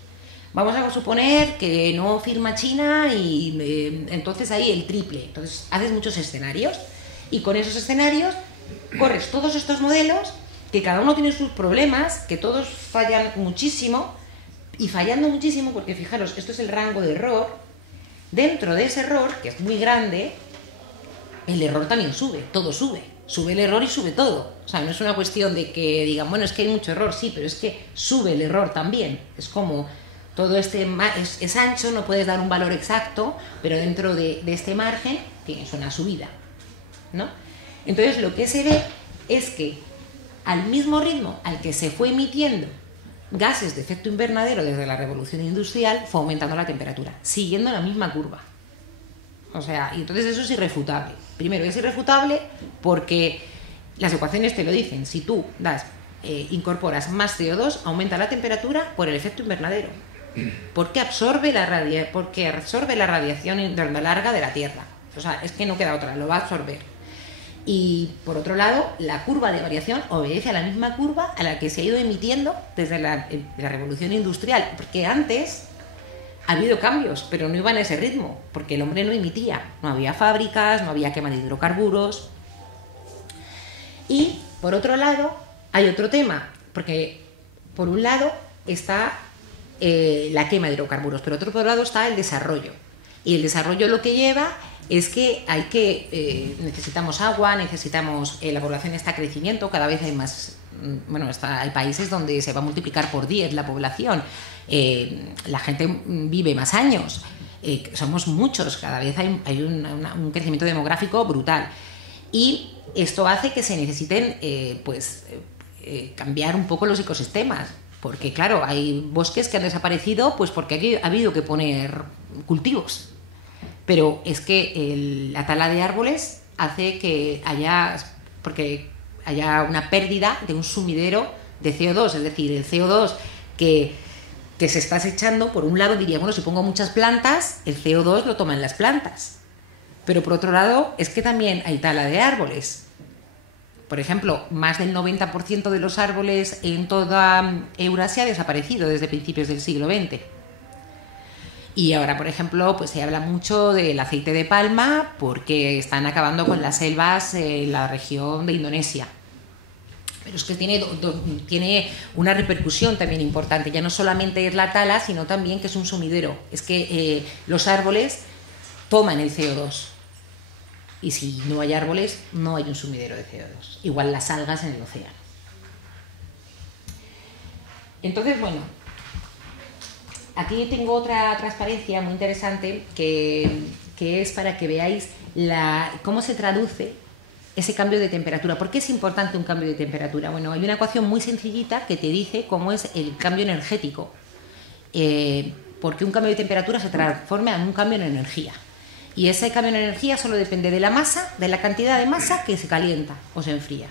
Vamos a suponer que no firma China y entonces ahí el triple. Entonces haces muchos escenarios y con esos escenarios corres todos estos modelos, que cada uno tiene sus problemas, que todos fallan muchísimo, y fallando muchísimo, porque fijaros, esto es el rango de error. Dentro de ese error, que es muy grande, el error también sube, todo sube. Sube el error y sube todo. O sea, no es una cuestión de que digan, bueno, es que hay mucho error, sí, pero es que sube el error también. Es como todo este es ancho, no puedes dar un valor exacto, pero dentro de este margen tienes una subida, ¿no? Entonces lo que se ve es que al mismo ritmo al que se fue emitiendo gases de efecto invernadero desde la revolución industrial, fue aumentando la temperatura, siguiendo la misma curva. O sea, y entonces eso es irrefutable. Primero, es irrefutable porque las ecuaciones te lo dicen. Si tú incorporas más CO2, aumenta la temperatura por el efecto invernadero. Porque absorbe la radiación de onda larga de la Tierra. O sea, es que no queda otra, lo va a absorber. Y por otro lado, la curva de variación obedece a la misma curva a la que se ha ido emitiendo desde la revolución industrial, porque antes ha habido cambios, pero no iban a ese ritmo, porque el hombre no emitía, no había fábricas, no había quema de hidrocarburos. Y por otro lado, hay otro tema, porque por un lado está la quema de hidrocarburos, pero por otro lado está el desarrollo. Y el desarrollo lo que lleva es que necesitamos agua, la población está en crecimiento, cada vez hay más, hay países donde se va a multiplicar por 10 la población, la gente vive más años, somos muchos, cada vez hay un crecimiento demográfico brutal, y esto hace que se necesiten cambiar un poco los ecosistemas, porque claro, hay bosques que han desaparecido pues porque ha habido que poner cultivos. Pero es que la tala de árboles hace que haya una pérdida de un sumidero de CO2, es decir, el CO2 que se está echando, por un lado diría, bueno, si pongo muchas plantas, el CO2 lo toman las plantas. Pero por otro lado, es que también hay tala de árboles. Por ejemplo, más del 90% de los árboles en toda Eurasia ha desaparecido desde principios del siglo XX. Y ahora, por ejemplo, pues se habla mucho del aceite de palma porque están acabando con las selvas en la región de Indonesia. Pero es que tiene una repercusión también importante. Ya no solamente es la tala, sino también que es un sumidero. Es que los árboles toman el CO2. Y si no hay árboles, no hay un sumidero de CO2. Igual las algas en el océano. Entonces, bueno, aquí tengo otra transparencia muy interesante que es para que veáis cómo se traduce ese cambio de temperatura. ¿Por qué es importante un cambio de temperatura? Bueno, hay una ecuación muy sencillita que te dice cómo es el cambio energético. Porque un cambio de temperatura se transforma en un cambio en energía. Y ese cambio en energía solo depende de la masa, de la cantidad de masa que se calienta o se enfría.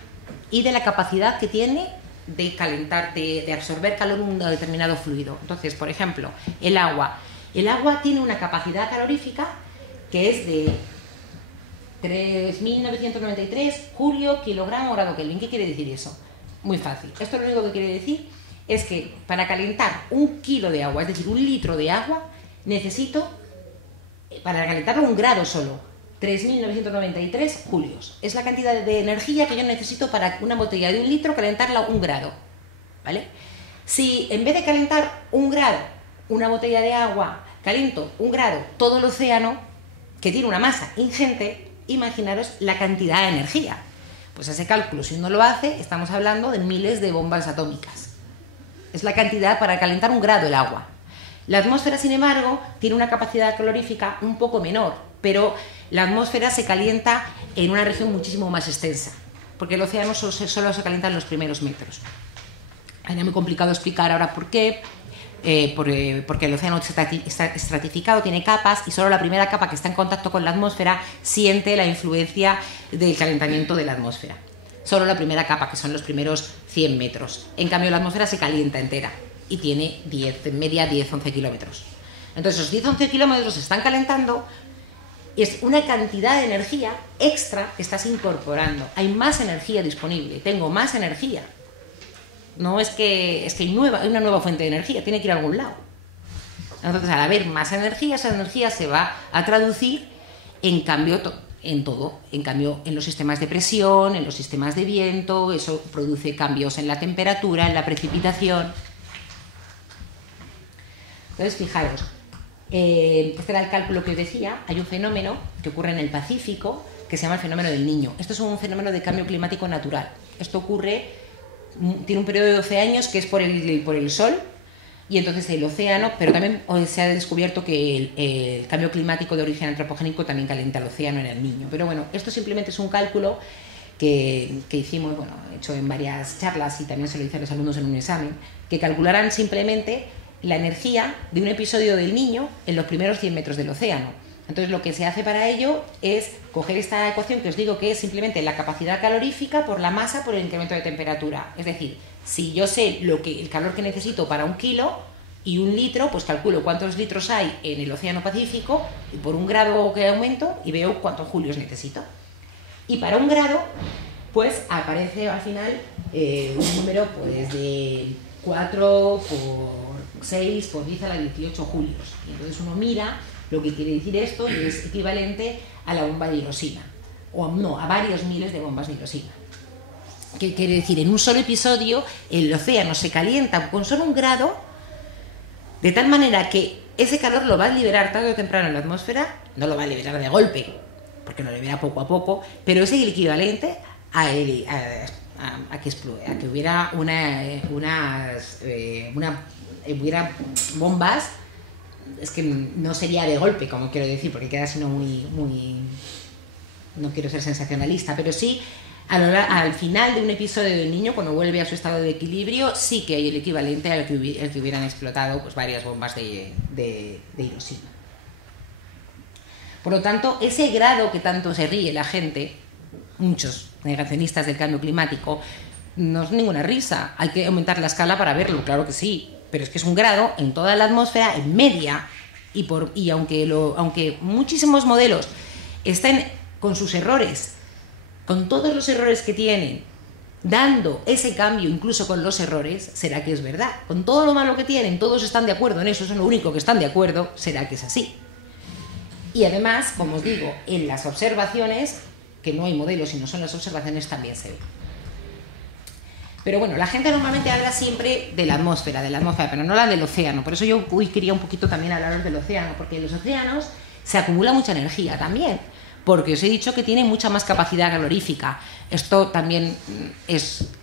Y de la capacidad que tiene de calentar, de absorber calor en un determinado fluido. Entonces, por ejemplo, el agua. El agua tiene una capacidad calorífica que es de 3.993 julio, kilogramo, grado Kelvin. ¿Qué quiere decir eso? Muy fácil. Esto lo único que quiere decir es que para calentar 1 kilo de agua, es decir, 1 litro de agua, necesito, para calentarlo 1 grado solo, 3.993 julios. Es la cantidad de energía que yo necesito para una botella de 1 litro calentarla 1 grado. ¿Vale? Si en vez de calentar 1 grado una botella de agua, caliento 1 grado todo el océano, que tiene una masa ingente, imaginaros la cantidad de energía. Pues ese cálculo, si uno lo hace, estamos hablando de miles de bombas atómicas. Es la cantidad para calentar 1 grado el agua. La atmósfera, sin embargo, tiene una capacidad calorífica un poco menor, pero la atmósfera se calienta en una región muchísimo más extensa, porque el océano solo se calienta en los primeros metros. Era muy complicado explicar ahora por qué, porque el océano está estratificado, tiene capas, y solo la primera capa, que está en contacto con la atmósfera, siente la influencia del calentamiento de la atmósfera. Solo la primera capa, que son los primeros 100 metros. En cambio, la atmósfera se calienta entera y tiene en media 10-11 kilómetros. Entonces, esos 10-11 kilómetros se están calentando. Es una cantidad de energía extra que estás incorporando. Hay más energía disponible, tengo más energía. No es que hay una nueva fuente de energía, tiene que ir a algún lado. Entonces, al haber más energía, esa energía se va a traducir en cambio en todo. En cambio, en los sistemas de presión, en los sistemas de viento, eso produce cambios en la temperatura, en la precipitación. Entonces, fijaros, este era el cálculo que os decía. Hay un fenómeno que ocurre en el Pacífico que se llama el fenómeno del Niño. Esto es un fenómeno de cambio climático natural. Esto ocurre, tiene un periodo de 12 años que es por el Sol, y entonces el océano, pero también se ha descubierto que el cambio climático de origen antropogénico también calienta el océano en el Niño. Pero bueno, esto simplemente es un cálculo que hicimos, bueno, hecho en varias charlas, y también se lo hice a los alumnos en un examen, que calcularán simplemente la energía de un episodio del Niño en los primeros 100 metros del océano. Entonces, lo que se hace para ello es coger esta ecuación que os digo, que es simplemente la capacidad calorífica por la masa por el incremento de temperatura. Es decir, si yo sé el calor que necesito para 1 kilo y 1 litro, pues calculo cuántos litros hay en el Océano Pacífico, y por 1 grado que aumento, y veo cuántos julios necesito. Y para 1 grado, pues aparece al final un número pues de 4 por 6 por 10 a la 18 julios. Y entonces uno mira lo que quiere decir esto, y es equivalente a la bomba de Hiroshima, o no, a varios miles de bombas de Hiroshima. ¿Qué quiere decir? En un solo episodio el océano se calienta con solo 1 grado, de tal manera que ese calor lo va a liberar tarde o temprano en la atmósfera. No lo va a liberar de golpe, porque lo libera poco a poco, pero es el equivalente a que hubiera hubiera bombas. Es que no sería de golpe, como quiero decir, porque queda sino muy... No quiero ser sensacionalista, pero sí, al final de un episodio del Niño, cuando vuelve a su estado de equilibrio, sí que hay el equivalente al que hubieran explotado pues varias bombas de Hiroshima. Por lo tanto, ese grado que tanto se ríe la gente, muchos negacionistas del cambio climático, no es ninguna risa. Hay que aumentar la escala para verlo, claro que sí, pero es que es 1 grado en toda la atmósfera, en media, y aunque muchísimos modelos estén con sus errores, con todos los errores que tienen, dando ese cambio incluso con los errores, será que es verdad. Con todo lo malo que tienen, todos están de acuerdo en eso, son lo único que están de acuerdo, será que es así. Y además, como os digo, en las observaciones, que no hay modelos sino son las observaciones, también se ve. Pero bueno, la gente normalmente habla siempre de la atmósfera, pero no la del océano. Por eso yo hoy quería un poquito también hablaros del océano, porque en los océanos se acumula mucha energía también, porque os he dicho que tiene mucha más capacidad calorífica. Esto también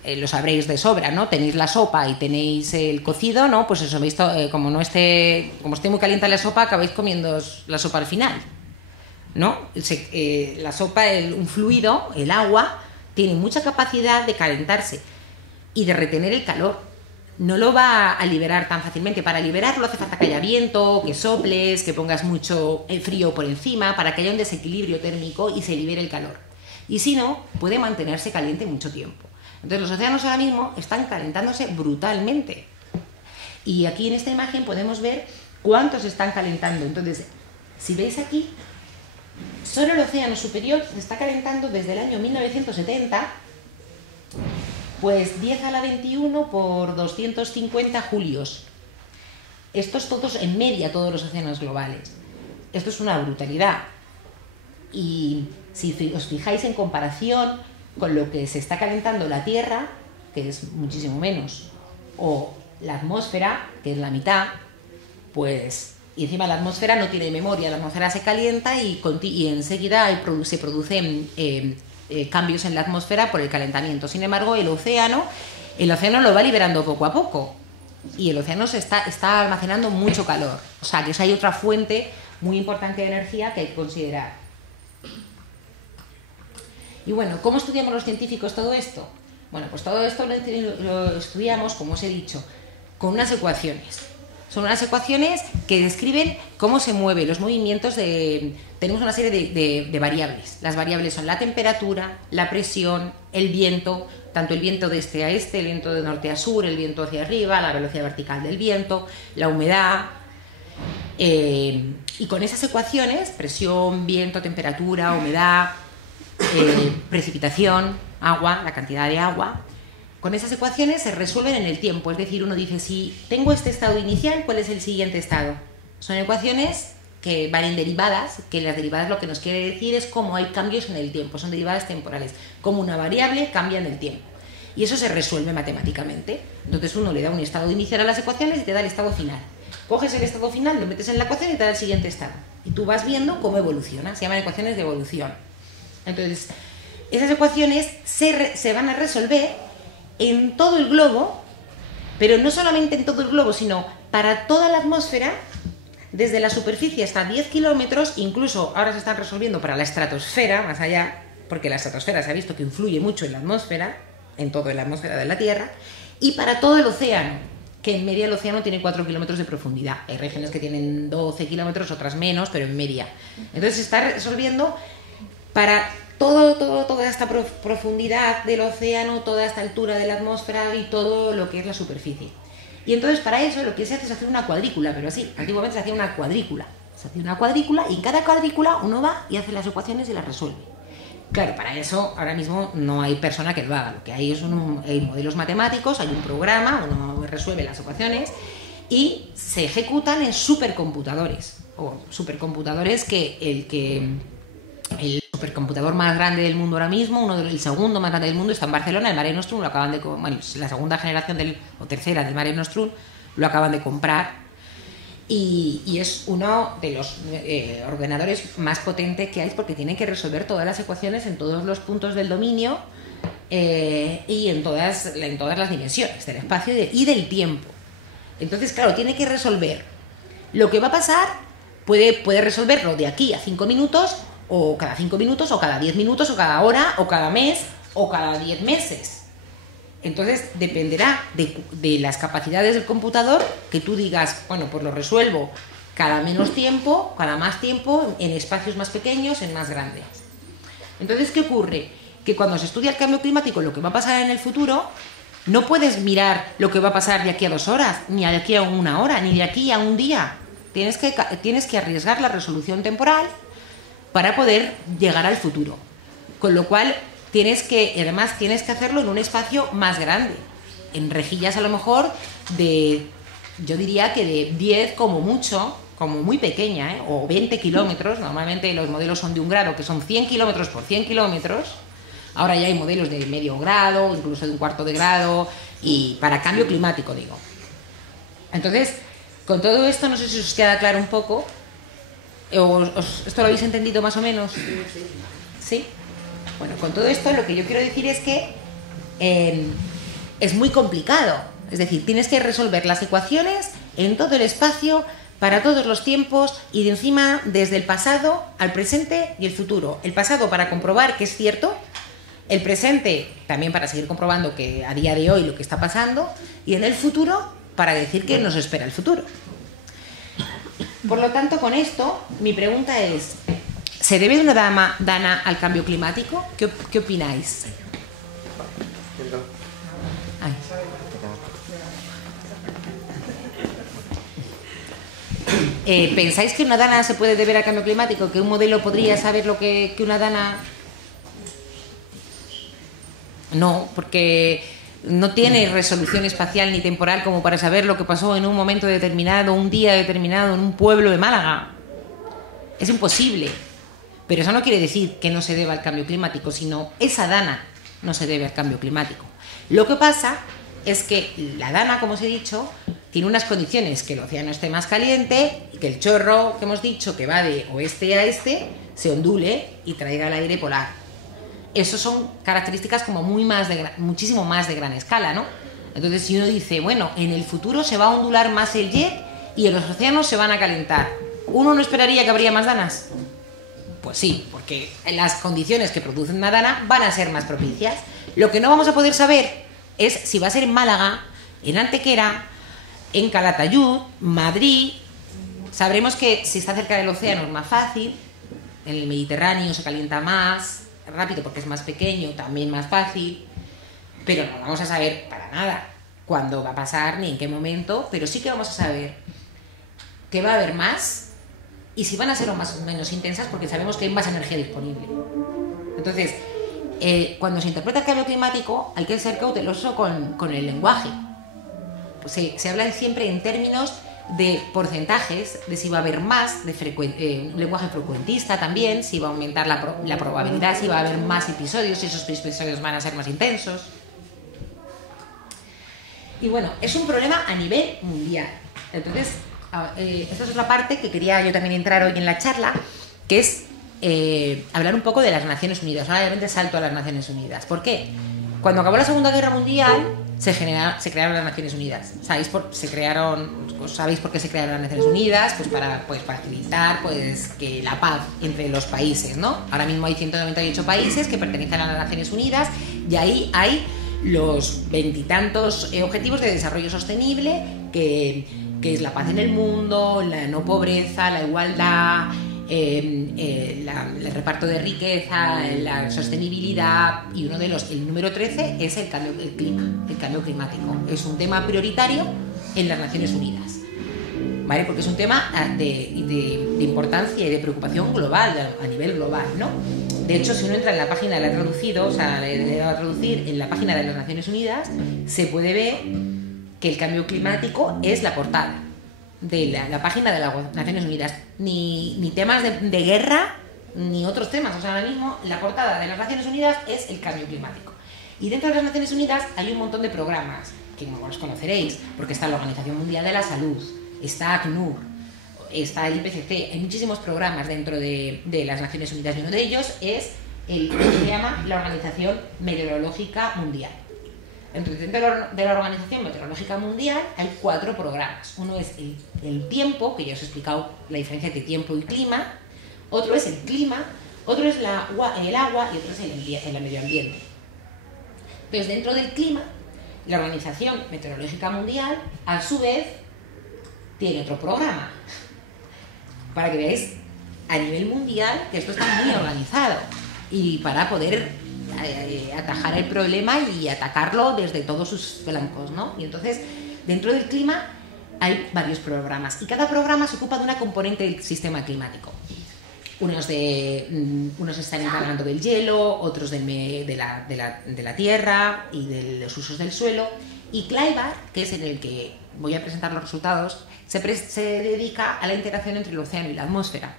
lo sabréis de sobra, ¿no? Tenéis la sopa y tenéis el cocido, ¿no? Pues eso, veis, como esté muy caliente la sopa, acabáis comiendo la sopa al final, ¿no? La sopa, un fluido, el agua, tiene mucha capacidad de calentarse y de retener el calor. No lo va a liberar tan fácilmente. Para liberarlo hace falta que haya viento, que soples, que pongas mucho frío por encima, para que haya un desequilibrio térmico y se libere el calor. Y si no, puede mantenerse caliente mucho tiempo. Entonces los océanos ahora mismo están calentándose brutalmente. Y aquí en esta imagen podemos ver cuántos se están calentando. Entonces, si veis aquí, solo el océano superior se está calentando desde el año 1970, pues 10 a la 21 por 250 julios. Estos todos, en media, todos los océanos globales. Esto es una brutalidad. Y si os fijáis en comparación con lo que se está calentando la Tierra, que es muchísimo menos, o la atmósfera, que es la mitad, pues, y encima la atmósfera no tiene memoria, la atmósfera se calienta y enseguida se producen cambios en la atmósfera por el calentamiento. Sin embargo, el océano lo va liberando poco a poco y el océano está almacenando mucho calor. O sea, que hay otra fuente muy importante de energía que hay que considerar. Y bueno, ¿cómo estudiamos los científicos todo esto? Bueno, pues todo esto lo estudiamos, como os he dicho, con unas ecuaciones. Son unas ecuaciones que describen cómo se mueven los movimientos de... Tenemos una serie de variables. Las variables son la temperatura, la presión, el viento, tanto el viento de este a este, el viento de norte a sur, el viento hacia arriba, la velocidad vertical del viento, la humedad. Y con esas ecuaciones, presión, viento, temperatura, humedad, precipitación, agua, la cantidad de agua, con esas ecuaciones se resuelven en el tiempo. Es decir, uno dice, si tengo este estado inicial, ¿cuál es el siguiente estado? Son ecuaciones que van en derivadas, que las derivadas lo que nos quiere decir es cómo hay cambios en el tiempo, son derivadas temporales, cómo una variable cambia en el tiempo. Y eso se resuelve matemáticamente. Entonces uno le da un estado inicial a las ecuaciones y te da el estado final. Coges el estado final, lo metes en la ecuación y te da el siguiente estado. Y tú vas viendo cómo evoluciona, se llaman ecuaciones de evolución. Entonces, esas ecuaciones se van a resolver en todo el globo, pero no solamente en todo el globo, sino para toda la atmósfera, desde la superficie hasta 10 kilómetros, incluso ahora se están resolviendo para la estratosfera, más allá, porque la estratosfera se ha visto que influye mucho en la atmósfera, en toda la atmósfera de la Tierra, y para todo el océano, que en media el océano tiene 4 kilómetros de profundidad. Hay regiones que tienen 12 kilómetros, otras menos, pero en media. Entonces se está resolviendo para toda esta profundidad del océano, toda esta altura de la atmósfera y todo lo que es la superficie. Y entonces para eso lo que se hace es hacer una cuadrícula, pero así, antiguamente se hacía una cuadrícula. Se hacía una cuadrícula y en cada cuadrícula uno va y hace las ecuaciones y las resuelve. Claro, para eso ahora mismo no hay persona que lo haga. Lo que hay es hay modelos matemáticos, hay un programa, uno resuelve las ecuaciones y se ejecutan en supercomputadores. O supercomputadores el supercomputador más grande del mundo ahora mismo, el segundo más grande del mundo, está en Barcelona, el Mare Nostrum, la segunda generación o tercera del Mare Nostrum, lo acaban de comprar y es uno de los ordenadores más potentes que hay porque tienen que resolver todas las ecuaciones en todos los puntos del dominio y en todas las dimensiones del espacio y del tiempo. Entonces, claro, tiene que resolver lo que va a pasar, puede resolverlo de aquí a 5 minutos, o cada 5 minutos, o cada 10 minutos, o cada hora, o cada mes, o cada 10 meses. Entonces dependerá de las capacidades del computador que tú digas, bueno, pues lo resuelvo cada menos tiempo, cada más tiempo, en espacios más pequeños, en más grandes. Entonces, ¿qué ocurre? Que cuando se estudia el cambio climático, lo que va a pasar en el futuro, no puedes mirar lo que va a pasar de aquí a 2 horas, ni de aquí a 1 hora, ni de aquí a un día. Tienes que arriesgar la resolución temporal para poder llegar al futuro. Con lo cual, además tienes que hacerlo en un espacio más grande, en rejillas a lo mejor yo diría que de 10 como mucho, como muy pequeña, o 20 kilómetros, normalmente los modelos son de 1 grado, que son 100 kilómetros por 100 kilómetros, ahora ya hay modelos de medio grado, incluso de 1/4 de grado, y para cambio climático, digo. Entonces, con todo esto, no sé si os queda claro un poco. ¿Esto lo habéis entendido más o menos? ¿Sí? Bueno, con todo esto lo que yo quiero decir es que es muy complicado. Es decir, tienes que resolver las ecuaciones en todo el espacio, para todos los tiempos y de encima desde el pasado al presente y el futuro. El pasado para comprobar que es cierto, el presente también para seguir comprobando que a día de hoy lo que está pasando y en el futuro para decir que nos espera el futuro. Por lo tanto, con esto, mi pregunta es, ¿se debe una dana al cambio climático? ¿Qué opináis? ¿Pensáis que una dana se puede deber al cambio climático? ¿Que un modelo podría saber lo que una dana...? No, porque no tiene resolución espacial ni temporal como para saber lo que pasó en un momento determinado, un día determinado, en un pueblo de Málaga. Es imposible. Pero eso no quiere decir que no se deba al cambio climático, sino esa dana no se debe al cambio climático. Lo que pasa es que la dana, como os he dicho, tiene unas condiciones, que el océano esté más caliente y que el chorro que hemos dicho que va de oeste a este se ondule y traiga el aire polar. Esas son características como muchísimo más de gran escala, ¿no? Entonces, si uno dice, bueno, en el futuro se va a ondular más el jet y los océanos se van a calentar, ¿uno no esperaría que habría más danas? Pues sí, porque las condiciones que producen una dana van a ser más propicias. Lo que no vamos a poder saber es si va a ser en Málaga, en Antequera, en Calatayud, Madrid. Sabremos que si está cerca del océano es más fácil, en el Mediterráneo se calienta más rápido porque es más pequeño, también más fácil, pero no vamos a saber para nada cuándo va a pasar ni en qué momento, pero sí que vamos a saber que va a haber más y si van a ser más o menos intensas porque sabemos que hay más energía disponible. Entonces, cuando se interpreta el cambio climático hay que ser cauteloso con el lenguaje. Pues se habla siempre en términos de porcentajes, de si va a haber más, un lenguaje frecuentista también, si va a aumentar la probabilidad, si va a haber más episodios, si esos episodios van a ser más intensos. Y bueno, es un problema a nivel mundial. Entonces, esta es la parte que quería yo también entrar hoy en la charla, que es hablar un poco de las Naciones Unidas. Obviamente salto a las Naciones Unidas. ¿Por qué? Cuando acabó la Segunda Guerra Mundial se crearon las Naciones Unidas. ¿Sabéis por qué se crearon las Naciones Unidas? Pues para facilitar que la paz entre los países, ¿no? Ahora mismo hay 198 países que pertenecen a las Naciones Unidas y ahí hay los veintitantos objetivos de desarrollo sostenible que es la paz en el mundo, la no pobreza, la igualdad, el reparto de riqueza, la sostenibilidad, y el número 13 es el cambio climático. Es un tema prioritario en las Naciones Unidas, ¿vale? Porque es un tema de importancia y de preocupación global, a nivel global, ¿no? De hecho, si uno entra en la página, la he traducido, le he dado a traducir, en la página de las Naciones Unidas, se puede ver que el cambio climático es la portada de la página de las Naciones Unidas. Ni temas de guerra, ni otros temas. O sea, ahora mismo la portada de las Naciones Unidas es el cambio climático. Y dentro de las Naciones Unidas hay un montón de programas, que no los conoceréis, porque está la Organización Mundial de la Salud, está ACNUR, está el IPCC, hay muchísimos programas dentro de las Naciones Unidas, y uno de ellos es el que se llama la Organización Meteorológica Mundial. Entonces, dentro de la Organización Meteorológica Mundial hay 4 programas. Uno es el tiempo, que ya os he explicado la diferencia entre tiempo y clima. Otro es el clima, otro es el agua y otro es el medio ambiente. Entonces, dentro del clima, la Organización Meteorológica Mundial, a su vez, tiene otro programa. Para que veáis a nivel mundial que esto está muy organizado y para poder atajar el problema y atacarlo desde todos sus flancos, ¿no? Y entonces, dentro del clima hay varios programas y cada programa se ocupa de una componente del sistema climático. Unos están encargando del hielo, otros de la tierra y de los usos del suelo. Y Clyburn, que es en el que voy a presentar los resultados, se dedica a la interacción entre el océano y la atmósfera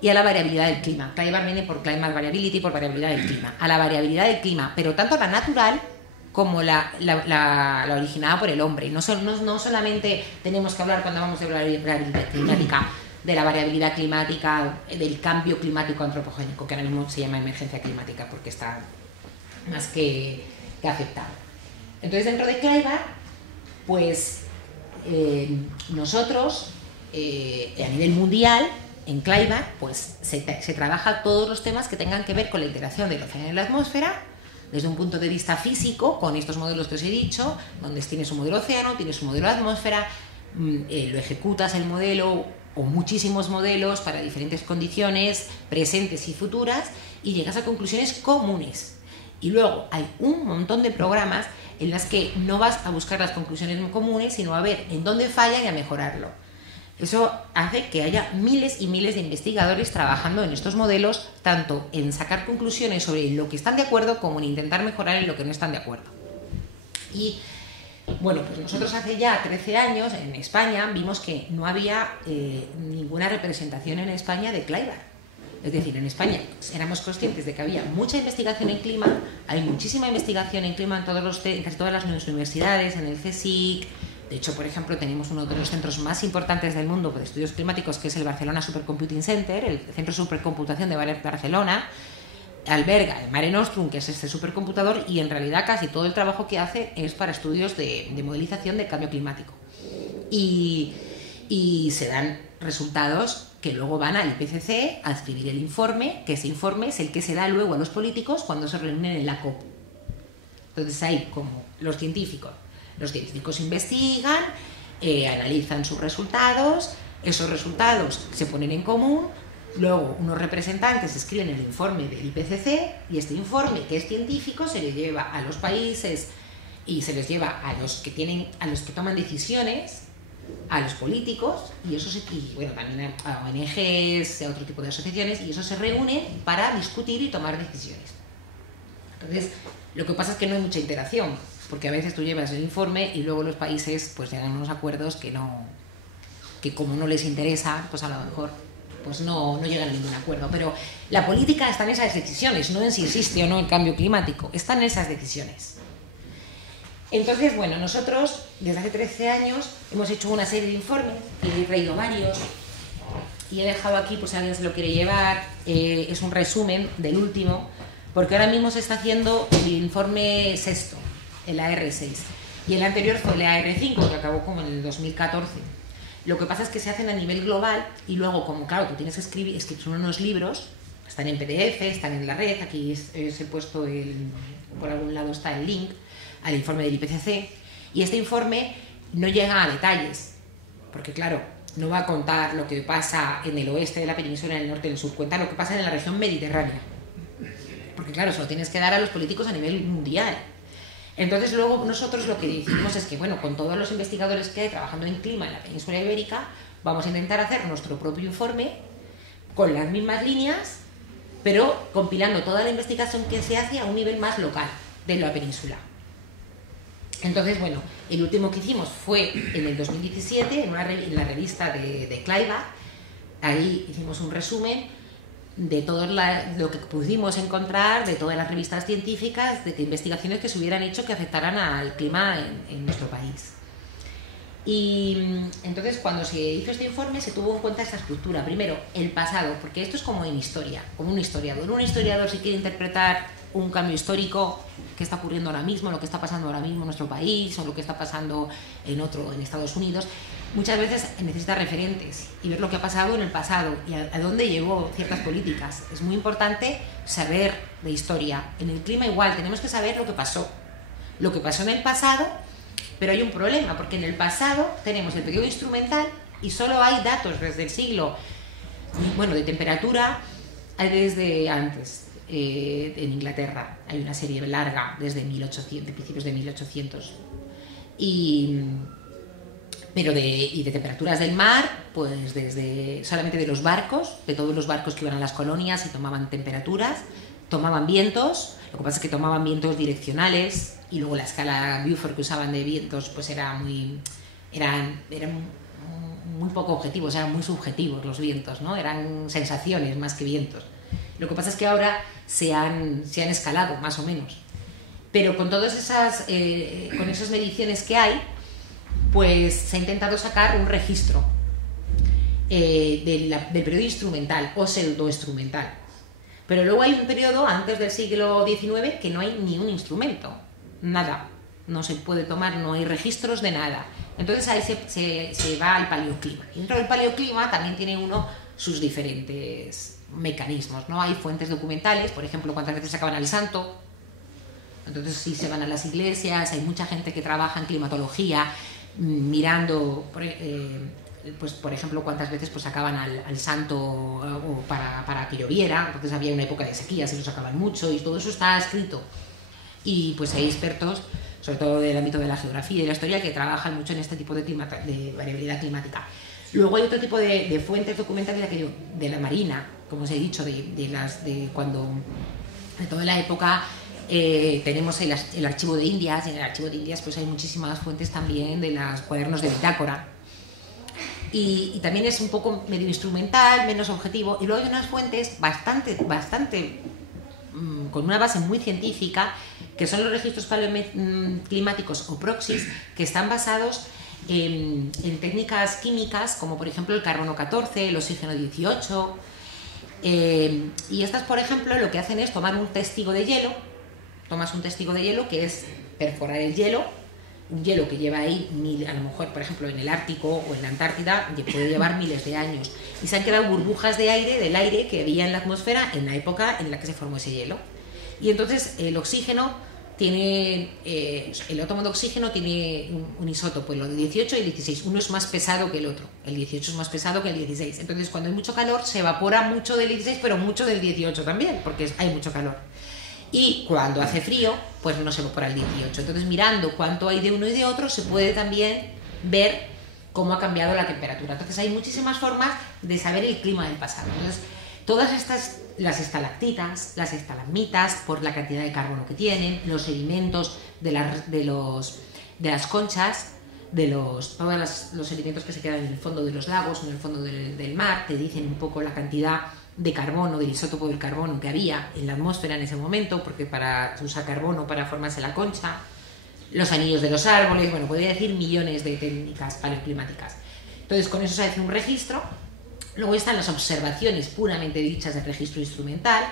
y a la variabilidad del clima. Clyburn viene por Climate Variability, por variabilidad del clima. A la variabilidad del clima, pero tanto la natural como la originada por el hombre. No solamente tenemos que hablar, cuando hablamos de variabilidad climática, de la variabilidad climática, del cambio climático antropogénico, que ahora mismo se llama emergencia climática porque está más que aceptado. Entonces, dentro de Clyburn, pues nosotros, a nivel mundial, en Clyburn, pues se trabaja todos los temas que tengan que ver con la interacción del océano y la atmósfera, desde un punto de vista físico, con estos modelos que os he dicho, donde tienes un modelo océano, tienes un modelo atmósfera, lo ejecutas el modelo o muchísimos modelos para diferentes condiciones presentes y futuras y llegas a conclusiones comunes. Y luego hay un montón de programas en las que no vas a buscar las conclusiones comunes, sino a ver en dónde fallan y a mejorarlo. Eso hace que haya miles y miles de investigadores trabajando en estos modelos, tanto en sacar conclusiones sobre lo que están de acuerdo como en intentar mejorar en lo que no están de acuerdo. Y bueno, pues nosotros hace ya 13 años en España vimos que no había ninguna representación en España de Clyburn. Es decir, en España éramos conscientes de que había mucha investigación en clima, hay muchísima investigación en clima en casi todas las universidades, en el CSIC. De hecho, por ejemplo, tenemos uno de los centros más importantes del mundo de estudios climáticos, que es el Barcelona Supercomputing Center, el Centro de Supercomputación de Barcelona. Alberga el Mare Nostrum, que es este supercomputador, y en realidad casi todo el trabajo que hace es para estudios de modelización de cambio climático. Y se dan resultados que luego van al IPCC a escribir el informe, que ese informe es el que se da luego a los políticos cuando se reúnen en la COP. Entonces hay como los científicos investigan, analizan sus resultados, esos resultados se ponen en común, luego unos representantes escriben el informe del IPCC y este informe, que es científico, se le lleva a los países y se les lleva a los que toman decisiones, a los políticos, y bueno, también a ONGs, a otro tipo de asociaciones, y eso se reúne para discutir y tomar decisiones. Entonces, lo que pasa es que no hay mucha interacción, porque a veces tú llevas el informe y luego los países pues llegan a unos acuerdos que como no les interesa, pues a lo mejor pues no llegan a ningún acuerdo. Pero la política está en esas decisiones, no en si existe o no el cambio climático, está en esas decisiones. Entonces, bueno, nosotros desde hace 13 años hemos hecho una serie de informes, y he traído varios, y he dejado aquí, pues si alguien se lo quiere llevar, es un resumen del último, porque ahora mismo se está haciendo el informe sexto, el AR6, y el anterior fue el AR5, que acabó como en el 2014. Lo que pasa es que se hacen a nivel global, y luego, como claro, tú tienes que escribir, son unos libros, están en PDF, están en la red, aquí he puesto por algún lado está el link al informe del IPCC, y este informe no llega a detalles, porque claro, no va a contar lo que pasa en el oeste de la península, en el norte y en el sur, cuenta lo que pasa en la región mediterránea, porque claro, se lo tienes que dar a los políticos a nivel mundial. Entonces luego nosotros lo que decimos es que, bueno, con todos los investigadores que hay trabajando en clima en la península ibérica, vamos a intentar hacer nuestro propio informe con las mismas líneas, pero compilando toda la investigación que se hace a un nivel más local de la península. Entonces, bueno, el último que hicimos fue en el 2017, en la revista de Claiva. Ahí hicimos un resumen de todo lo que pudimos encontrar, de todas las revistas científicas, de investigaciones que se hubieran hecho que afectaran al clima en nuestro país. Y entonces, cuando se hizo este informe, se tuvo en cuenta esta estructura. Primero, el pasado, porque esto es como en historia, como un historiador. Un historiador, si quiere interpretar un cambio histórico que está ocurriendo ahora mismo, lo que está pasando ahora mismo en nuestro país o lo que está pasando en Estados Unidos, muchas veces necesita referentes y ver lo que ha pasado en el pasado y a dónde llevó ciertas políticas. Es muy importante saber de historia. En el clima igual, tenemos que saber lo que pasó en el pasado, pero hay un problema, porque en el pasado tenemos el periodo instrumental y solo hay datos desde el siglo, bueno, de temperatura desde antes. En Inglaterra hay una serie larga desde 1800, principios de 1800, y de temperaturas del mar, pues desde solamente de los barcos, de todos los barcos que iban a las colonias y tomaban temperaturas, tomaban vientos. Lo que pasa es que tomaban vientos direccionales, y luego la escala Beaufort que usaban de vientos pues eran muy poco objetivos, eran muy subjetivos los vientos, ¿no? Eran sensaciones más que vientos. Lo que pasa es que ahora se han escalado, más o menos. Pero con todas con esas mediciones que hay, pues se ha intentado sacar un registro del periodo instrumental o pseudoinstrumental. Pero luego hay un periodo antes del siglo XIX que no hay ni un instrumento, nada. No se puede tomar, no hay registros de nada. Entonces ahí se va al paleoclima. Y dentro del paleoclima también tiene uno sus diferentes mecanismos, ¿no? Hay fuentes documentales, por ejemplo, cuántas veces sacaban al santo. Entonces sí se van a las iglesias, hay mucha gente que trabaja en climatología mirando, pues por ejemplo, cuántas veces pues sacaban al santo o para que lloviera. Entonces había una época de sequías y lo sacaban mucho, y todo eso está escrito. Y pues hay expertos, sobre todo del ámbito de la geografía y de la historia, que trabajan mucho en este tipo de variabilidad climática. Luego hay otro tipo de fuentes documentales de la marina, como os he dicho, de toda la época. Tenemos el archivo de Indias, y en el archivo de Indias pues hay muchísimas fuentes también de los cuadernos de bitácora. y también es un poco medio instrumental, menos objetivo. Y luego hay unas fuentes bastante con una base muy científica, que son los registros paleoclimáticos o proxies, que están basados en técnicas químicas, como por ejemplo el carbono 14, el oxígeno 18. Y estas, por ejemplo, lo que hacen es tomar un testigo de hielo. Tomas un testigo de hielo, que es perforar el hielo, un hielo que lleva ahí a lo mejor, por ejemplo, en el Ártico o en la Antártida, que puede llevar miles de años, y se han quedado burbujas de aire, del aire que había en la atmósfera en la época en la que se formó ese hielo. Y entonces el oxígeno tiene, el átomo de oxígeno tiene un isótopo, lo de 18 y el 16, uno es más pesado que el otro, el 18 es más pesado que el 16, entonces cuando hay mucho calor se evapora mucho del 16, pero mucho del 18 también, porque hay mucho calor. Y cuando hace frío, pues no se evapora el 18. Entonces, mirando cuánto hay de uno y de otro, se puede también ver cómo ha cambiado la temperatura. Entonces, hay muchísimas formas de saber el clima del pasado. Entonces, todas estas, las estalactitas, las estalagmitas, por la cantidad de carbono que tienen, los sedimentos de las conchas, todos los sedimentos que se quedan en el fondo de los lagos, en el fondo del mar, te dicen un poco la cantidad de carbono, del isótopo del carbono que había en la atmósfera en ese momento, porque se usa carbono para formarse la concha, los anillos de los árboles, bueno, podría decir millones de técnicas paleoclimáticas. Entonces, con eso se hace un registro. Luego están las observaciones puramente dichas del registro instrumental,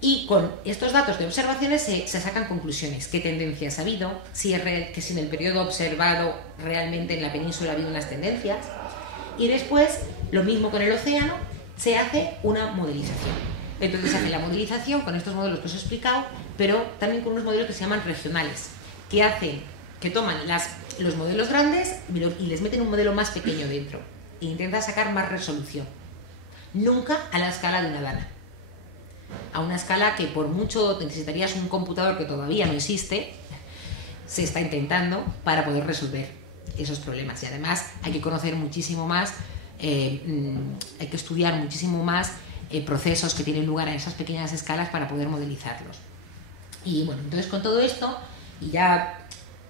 y con estos datos de observaciones se sacan conclusiones. ¿Qué tendencias ha habido? Si es real, que si en el periodo observado realmente en la península ha habido unas tendencias. Y después, lo mismo con el océano, se hace una modelización. Entonces se hace la modelización con estos modelos que os he explicado, pero también con unos modelos que se llaman regionales, que toman los modelos grandes y les meten un modelo más pequeño dentro e intentan sacar más resolución. Nunca a la escala de una dana. A una escala que por mucho necesitarías un computador que todavía no existe, se está intentando para poder resolver esos problemas. Y además hay que conocer muchísimo más, hay que estudiar muchísimo más procesos que tienen lugar en esas pequeñas escalas para poder modelizarlos. Y bueno, entonces con todo esto, y ya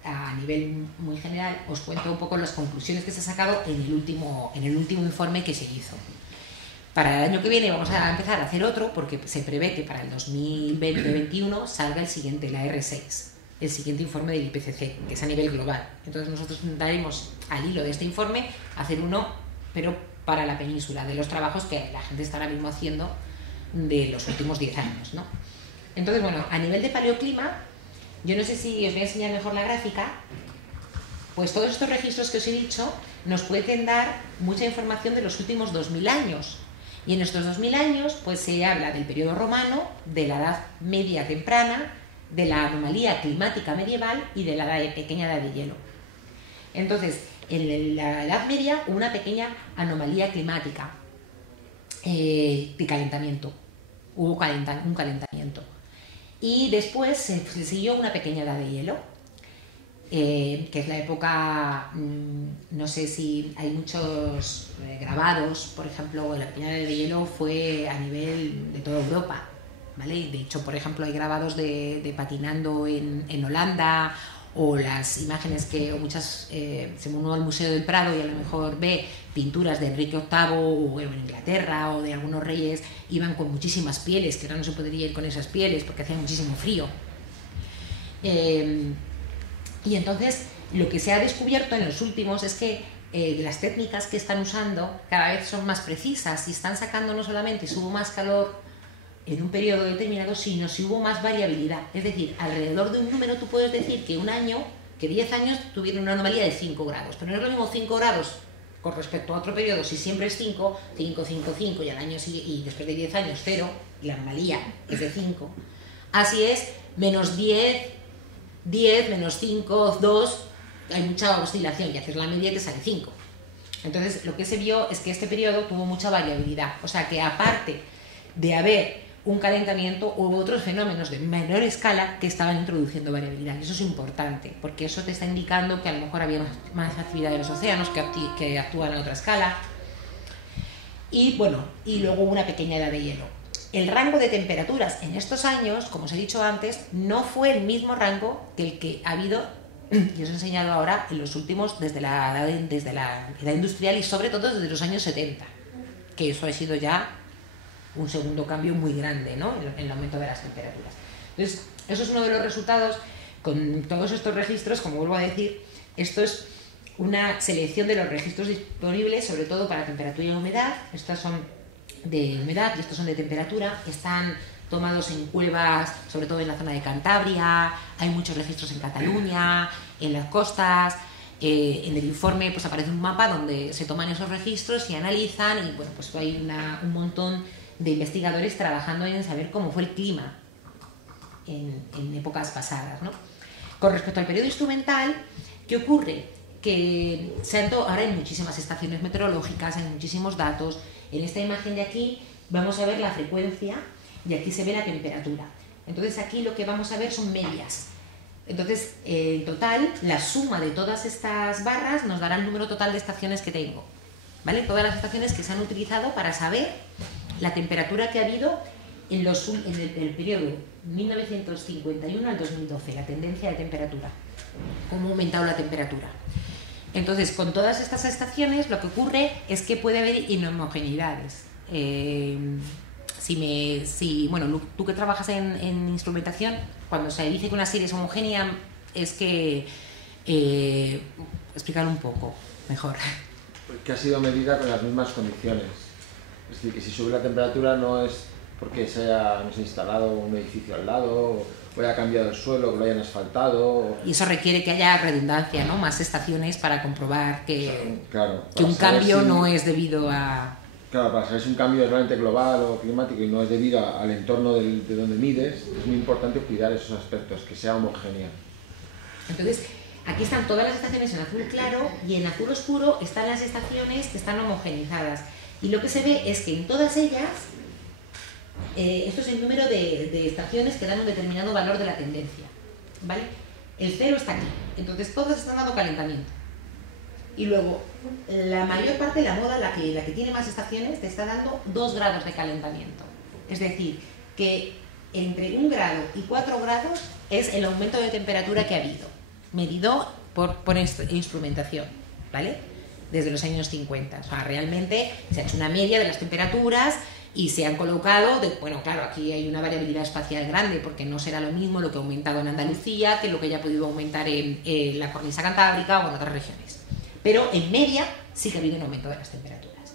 a nivel muy general, os cuento un poco las conclusiones que se ha sacado en el último informe que se hizo. Para el año que viene vamos a empezar a hacer otro, porque se prevé que para el 2020-2021 salga el siguiente, la R6, el siguiente informe del IPCC, que es a nivel global. Entonces nosotros intentaremos, al hilo de este informe, hacer uno, pero para la península, de los trabajos que la gente está ahora mismo haciendo de los últimos 10 años, ¿no? Entonces, bueno, a nivel de paleoclima, yo no sé si os voy a enseñar mejor la gráfica, pues todos estos registros que os he dicho nos pueden dar mucha información de los últimos 2000 años. Y en estos 2000 años, pues se habla del periodo romano, de la Edad Media temprana, de la anomalía climática medieval y de la pequeña edad de hielo. Entonces, en la Edad Media hubo una pequeña anomalía climática de calentamiento. Hubo un calentamiento. Y después se siguió una pequeña edad de hielo, que es la época, no sé si hay muchos grabados, por ejemplo, la pequeña edad de hielo fue a nivel de toda Europa, ¿vale? De hecho, por ejemplo, hay grabados de patinando en Holanda, o las imágenes o muchas, se uno al Museo del Prado y a lo mejor ve pinturas de Enrique VIII o en Inglaterra, o de algunos reyes, iban con muchísimas pieles, que ahora no se podría ir con esas pieles porque hacía muchísimo frío. Y entonces lo que se ha descubierto en los últimos es que las técnicas que están usando cada vez son más precisas y están sacando no solamente si hubo más calor en un periodo determinado, sino si hubo más variabilidad. Es decir, alrededor de un número tú puedes decir que 10 años tuvieron una anomalía de 5 grados, pero no es lo mismo 5 grados con respecto a otro periodo, si siempre es 5, y al año y después de 10 años 0, y la anomalía es de 5. Así es, menos 10, menos 5, 2, hay mucha oscilación, y hacer la media te sale 5. Entonces, lo que se vio es que este periodo tuvo mucha variabilidad, o sea que aparte de haber un calentamiento, hubo otros fenómenos de menor escala que estaban introduciendo variabilidad. Y eso es importante, porque eso te está indicando que a lo mejor había más actividad de los océanos que actúan a otra escala. Y bueno, y luego una pequeña edad de hielo. El rango de temperaturas en estos años, como os he dicho antes, no fue el mismo rango que el que ha habido y os he enseñado ahora en los últimos, desde la edad industrial y sobre todo desde los años 70, que eso ha sido ya un segundo cambio muy grande, ¿no?, en el aumento de las temperaturas. Entonces, eso es uno de los resultados. Con todos estos registros, como vuelvo a decir, esto es una selección de los registros disponibles, sobre todo para temperatura y humedad. Estos son de humedad y estos son de temperatura. Están tomados en cuevas, sobre todo en la zona de Cantabria. Hay muchos registros en Cataluña, en las costas. En el informe pues aparece un mapa donde se toman esos registros y analizan, y bueno, pues hay un montón de investigadores trabajando en saber cómo fue el clima en épocas pasadas, ¿no? Con respecto al periodo instrumental, ¿qué ocurre? Que ahora hay muchísimas estaciones meteorológicas, hay muchísimos datos. En esta imagen de aquí vamos a ver la frecuencia y aquí se ve la temperatura. Entonces aquí lo que vamos a ver son medias. Entonces, en total, la suma de todas estas barras nos dará el número total de estaciones que tengo, ¿vale? Todas las estaciones que se han utilizado para saber la temperatura que ha habido en el periodo 1951 al 2012, la tendencia de temperatura, cómo ha aumentado la temperatura. Entonces, con todas estas estaciones lo que ocurre es que puede haber inhomogeneidades. Bueno, tú que trabajas en instrumentación, cuando se dice que una serie es homogénea, es que... explicar un poco mejor. Que ha sido medida con las mismas condiciones. Es decir, que si sube la temperatura no es porque se haya instalado un edificio al lado, o haya cambiado el suelo, que lo hayan asfaltado. Y eso requiere que haya redundancia, ¿no? Más estaciones para comprobar que, claro, que un cambio no es debido a... Claro, para saber si un cambio es realmente global o climático y no es debido al entorno de donde mides, es muy importante cuidar esos aspectos, que sea homogénea. Entonces, aquí están todas las estaciones en azul claro y en azul oscuro están las estaciones que están homogeneizadas. Y lo que se ve es que en todas ellas, esto es el número de estaciones que dan un determinado valor de la tendencia, ¿vale? El cero está aquí, entonces todas están dando calentamiento. Y luego, la mayor parte de la moda, la que tiene más estaciones, te está dando 2 grados de calentamiento. Es decir, que entre 1 grado y 4 grados es el aumento de temperatura que ha habido, medido por instrumentación, ¿vale? Desde los años 50. O sea, realmente se ha hecho una media de las temperaturas y se han colocado, bueno, claro, aquí hay una variabilidad espacial grande porque no será lo mismo lo que ha aumentado en Andalucía que lo que haya podido aumentar en la cornisa cantábrica o en otras regiones. Pero en media sí que ha habido un aumento de las temperaturas.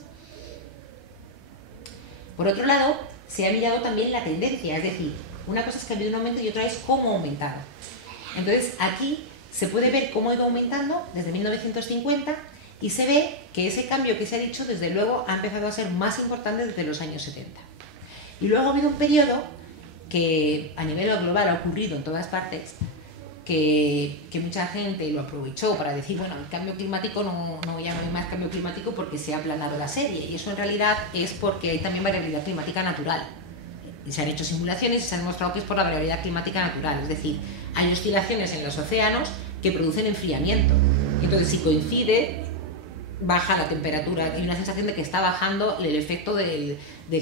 Por otro lado, se ha mirado también la tendencia, es decir, una cosa es que ha habido un aumento y otra es cómo ha aumentado. Entonces aquí se puede ver cómo ha ido aumentando desde 1950 y se ve que ese cambio que se ha dicho, desde luego, ha empezado a ser más importante desde los años 70. Y luego ha habido un periodo que a nivel global ha ocurrido en todas partes, que mucha gente lo aprovechó para decir, bueno, el cambio climático no hay más cambio climático porque se ha aplanado la serie, y eso en realidad es porque hay también variabilidad climática natural. Y se han hecho simulaciones y se ha demostrado que es por la variabilidad climática natural, es decir, hay oscilaciones en los océanos que producen enfriamiento. Entonces, si coincide, baja la temperatura, hay una sensación de que está bajando el efecto del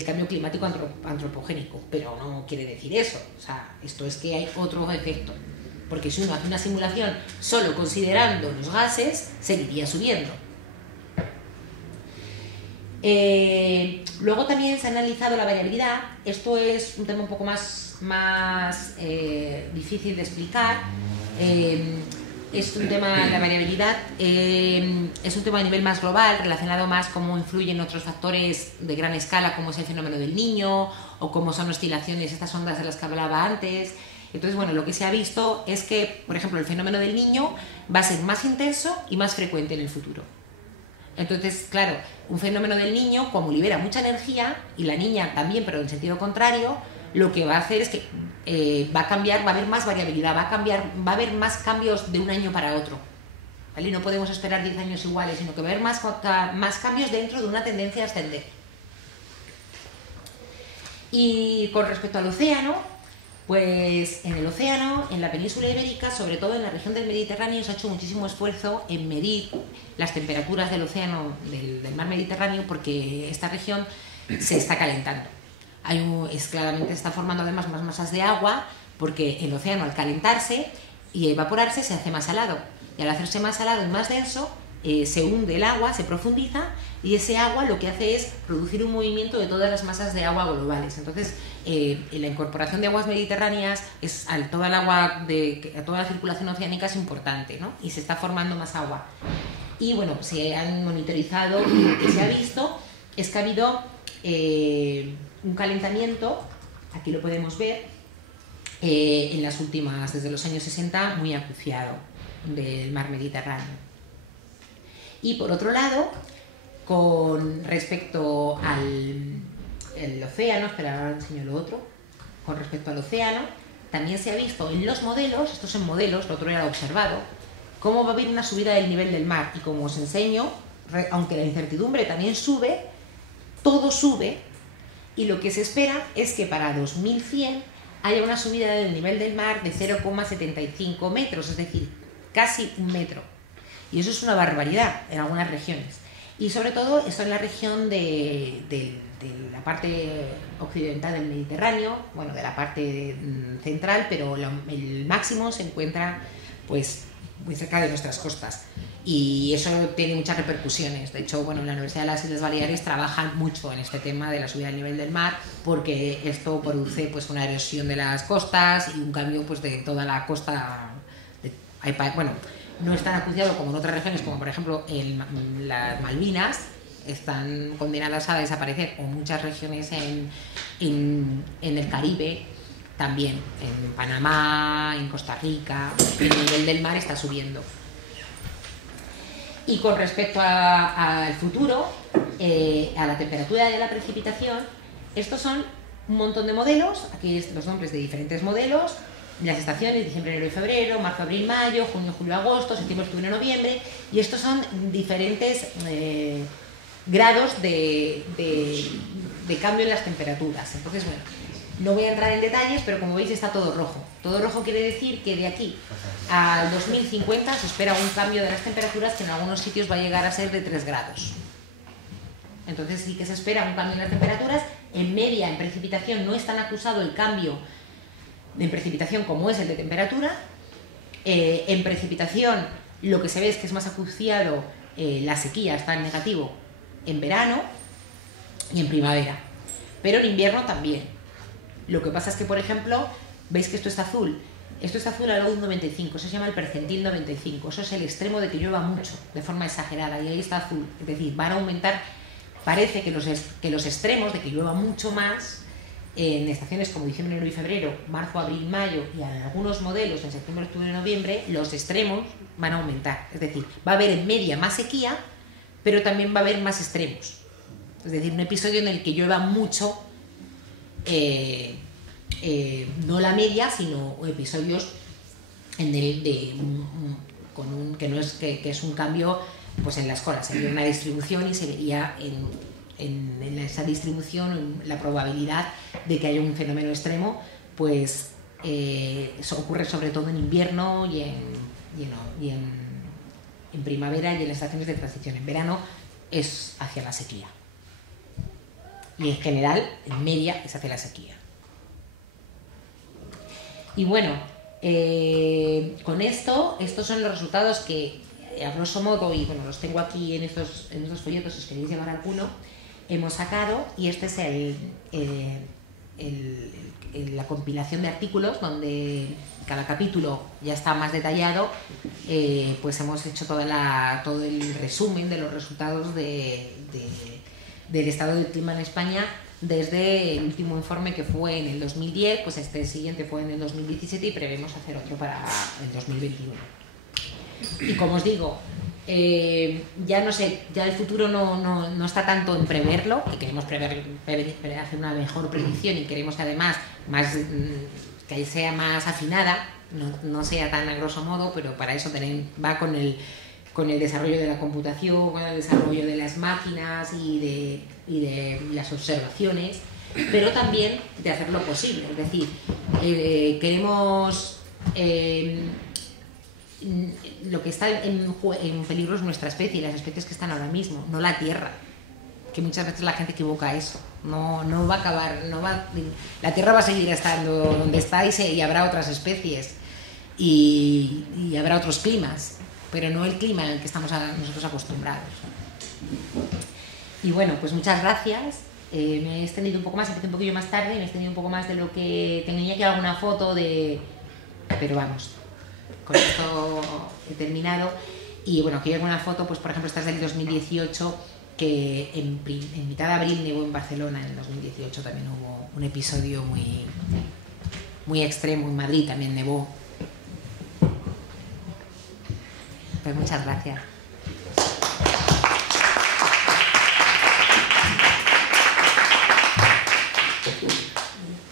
cambio climático antropogénico, pero no quiere decir eso. O sea, esto es que hay otro efecto. Porque si uno hace una simulación solo considerando los gases, seguiría subiendo. Luego también se ha analizado la variabilidad. Esto es un tema un poco más difícil de explicar. Es un tema, la variabilidad es un tema a nivel más global, relacionado más cómo influyen otros factores de gran escala, como es el fenómeno del Niño, o cómo son oscilaciones, estas ondas de las que hablaba antes. Entonces, bueno, lo que se ha visto es que, por ejemplo, el fenómeno del Niño va a ser más intenso y más frecuente en el futuro. Entonces, claro, un fenómeno del Niño, como libera mucha energía, y la niña también, pero en sentido contrario, lo que va a hacer es que va a cambiar, va a haber más variabilidad, va a haber más cambios de un año para otro, ¿vale? No podemos esperar 10 años iguales, sino que va a haber más cambios dentro de una tendencia a ascender. Y con respecto al océano, pues en el océano, en la península ibérica, sobre todo en la región del Mediterráneo, se ha hecho muchísimo esfuerzo en medir las temperaturas del océano, del mar Mediterráneo, porque esta región se está calentando. Claramente está formando además más masas de agua, porque el océano, al calentarse, y evaporarse se hace más salado. Y al hacerse más salado y más denso, se hunde el agua, se profundiza, y ese agua lo que hace es producir un movimiento de todas las masas de agua globales. Entonces, la incorporación de aguas mediterráneas a toda el agua, a toda la circulación oceánica es importante, ¿no? Y se está formando más agua. Y bueno, se han monitorizado y lo que se ha visto es que ha habido un calentamiento, aquí lo podemos ver, en las últimas, desde los años 60, muy acuciado del mar Mediterráneo. Y por otro lado, con respecto al océano, espera, ahora enseño lo otro, con respecto al océano, también se ha visto en los modelos, estos son modelos, lo otro era observado, cómo va a haber una subida del nivel del mar. Y como os enseño, aunque la incertidumbre también sube, todo sube, y lo que se espera es que para 2100 haya una subida del nivel del mar de 0,75 metros, es decir, casi 1 metro. Y eso es una barbaridad en algunas regiones. Y sobre todo esto en la región de la parte occidental del Mediterráneo, bueno, de la parte central, pero el máximo se encuentra pues muy cerca de nuestras costas. Y eso tiene muchas repercusiones. De hecho, bueno, en la Universidad de las Islas Baleares trabajan mucho en este tema de la subida del nivel del mar, porque esto produce pues una erosión de las costas y un cambio pues de toda la costa. Bueno, no es tan acuciado como en otras regiones, como por ejemplo en las Malvinas, están condenadas a desaparecer, o muchas regiones en el Caribe también, en Panamá, en Costa Rica, el nivel del mar está subiendo. Y con respecto al futuro, a la temperatura y a la precipitación, estos son un montón de modelos, aquí los nombres de diferentes modelos, las estaciones, diciembre, enero y febrero, marzo, abril, mayo, junio, julio, agosto, septiembre, octubre, noviembre, y estos son diferentes grados de cambio en las temperaturas. Entonces, bueno, no voy a entrar en detalles, pero como veis está todo rojo. Todo rojo quiere decir que de aquí al 2050 se espera un cambio de las temperaturas que en algunos sitios va a llegar a ser de 3 grados. Entonces sí que se espera un cambio en las temperaturas. En media, en precipitación, no es tan acusado el cambio en precipitación como es el de temperatura. En precipitación lo que se ve es que es más acuciado, la sequía está en negativo en verano y en primavera, pero en invierno también. Lo que pasa es que, por ejemplo, veis que esto está azul al lado de un 95, eso se llama el percentil 95, eso es el extremo de que llueva mucho, de forma exagerada, y ahí está azul, es decir, van a aumentar, parece que los extremos de que llueva mucho más en estaciones como diciembre, enero y febrero, marzo, abril, mayo, y en algunos modelos en septiembre, octubre y noviembre, los extremos van a aumentar. Es decir, va a haber en media más sequía, pero también va a haber más extremos. Es decir, un episodio en el que llueva mucho, no la media, sino episodios en el que es un cambio pues en la escala. Sería una distribución y se vería en esa distribución la probabilidad de que haya un fenómeno extremo, pues eso ocurre sobre todo en invierno y en primavera y en las estaciones de transición. En verano es hacia la sequía y en general en media es hacia la sequía. Y bueno, con estos son los resultados que a grosso modo, y bueno, los tengo aquí en estos folletos, si os queréis llevar alguno, hemos sacado, y este es la compilación de artículos donde cada capítulo ya está más detallado. Pues hemos hecho todo el resumen de los resultados del estado del clima en España desde el último informe, que fue en el 2010, pues este siguiente fue en el 2017 y prevemos hacer otro para el 2021. Y como os digo, ya no sé, ya el futuro no está tanto en preverlo, que queremos hacer una mejor predicción, y queremos que además que sea más afinada, no sea tan a grosso modo, pero para eso va con el desarrollo de la computación, con el desarrollo de las máquinas y de las observaciones, pero también de hacerlo posible. Es decir, queremos... lo que está en peligro es nuestra especie, las especies que están ahora mismo, no la Tierra, que muchas veces la gente equivoca eso. No va a acabar, la Tierra va a seguir estando donde está y habrá otras especies. y habrá otros climas, pero no el clima en el que estamos nosotros acostumbrados. Y bueno, pues muchas gracias. Me he extendido un poco más, empecé un poquillo más tarde, me he extendido un poco más de lo que tenía aquí alguna foto de... Pero vamos, con esto he terminado. Y bueno, aquí hay alguna foto, pues por ejemplo esta es del 2018, que en mitad de abril nevó en Barcelona. En el 2018 también hubo un episodio muy extremo, en Madrid también nevó. Pues muchas gracias.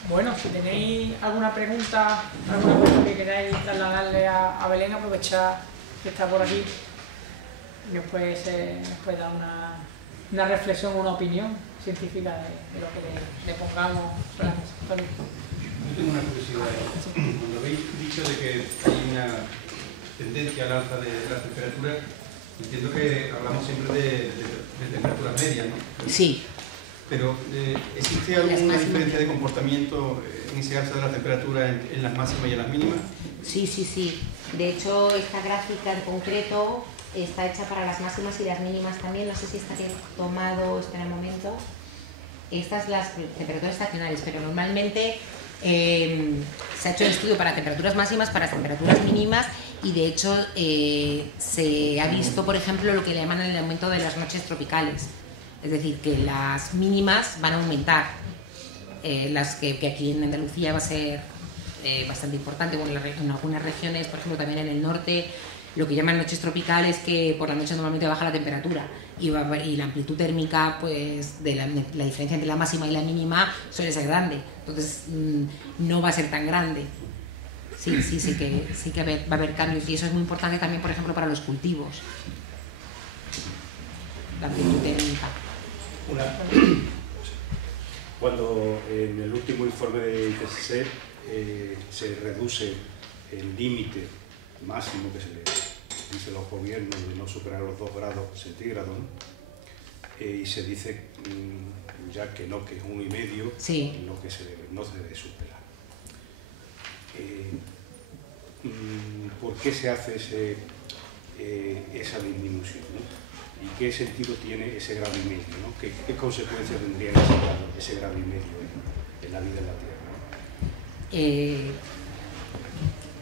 Bueno, si tenéis alguna pregunta que queráis trasladarle a Belén, aprovechad que está por aquí y os puede dar una reflexión, una opinión científica de lo que le pongamos sobre la mesa. Antonio. Yo tengo una curiosidad. Cuando habéis dicho de que hay una tendencia al alza de las temperaturas, entiendo que hablamos siempre de temperaturas medias, ¿no? Sí. Pero, ¿existe alguna diferencia de comportamiento en ese alza de la temperatura en las máximas y en las mínimas? Sí, sí, sí. De hecho, esta gráfica en concreto está hecha para las máximas y las mínimas también. No sé si está bien tomado, espera un momento. Estas las temperaturas estacionales, pero normalmente se ha hecho un estudio para temperaturas máximas, para temperaturas mínimas, y de hecho se ha visto, por ejemplo, lo que le llaman el aumento de las noches tropicales. Es decir, que las mínimas van a aumentar, las que aquí en Andalucía va a ser bastante importante. Bueno, en algunas regiones, por ejemplo también en el norte, lo que llaman noches tropicales, que por la noche normalmente baja la temperatura y la amplitud térmica, pues de la diferencia entre la máxima y la mínima suele ser grande, entonces no va a ser tan grande. Sí que va a haber cambios, y eso es muy importante también, por ejemplo, para los cultivos, la amplitud térmica. Cuando en el último informe de IPCC se reduce el límite máximo que se le dice a los gobiernos de no superar los 2 grados centígrados, ¿no? Y se dice ya que no, que es 1,5, sí, no se debe superar. ¿Por qué se hace esa disminución, ¿no? ¿Y qué sentido tiene ese grado y medio, ¿no? ¿Qué consecuencias tendría ese grado y medio en la vida en la Tierra?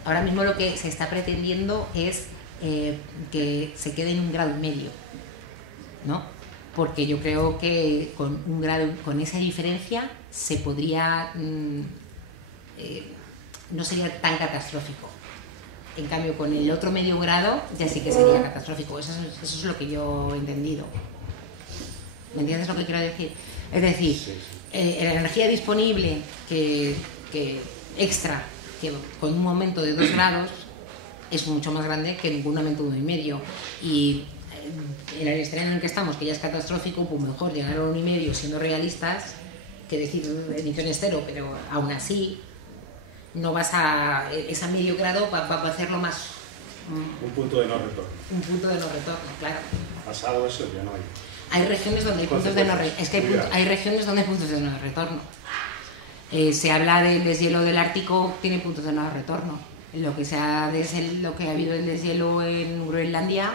Ahora mismo lo que se está pretendiendo es que se quede en 1,5 grados, ¿no? Porque yo creo que con 1 grado, con esa diferencia, se podría no sería tan catastrófico. En cambio, con el otro medio grado ya sí que sería catastrófico. Eso es lo que yo he entendido. ¿Me entiendes lo que quiero decir? Es decir, la energía disponible que extra, que con un aumento de 2 grados es mucho más grande que ningún aumento de 1,5. Y en el escenario en el que estamos, que ya es catastrófico, pues mejor llegar a 1,5 siendo realistas que decir emisiones cero, pero aún así no vas a... ese medio grado va a hacerlo más... Un punto de no retorno. Un punto de no retorno, claro. Pasado eso ya no hay. Hay regiones donde hay puntos de no retorno. Es que hay regiones donde hay puntos de no retorno. Se habla del deshielo del Ártico, tiene puntos de no retorno. Lo que ha habido el deshielo en Groenlandia,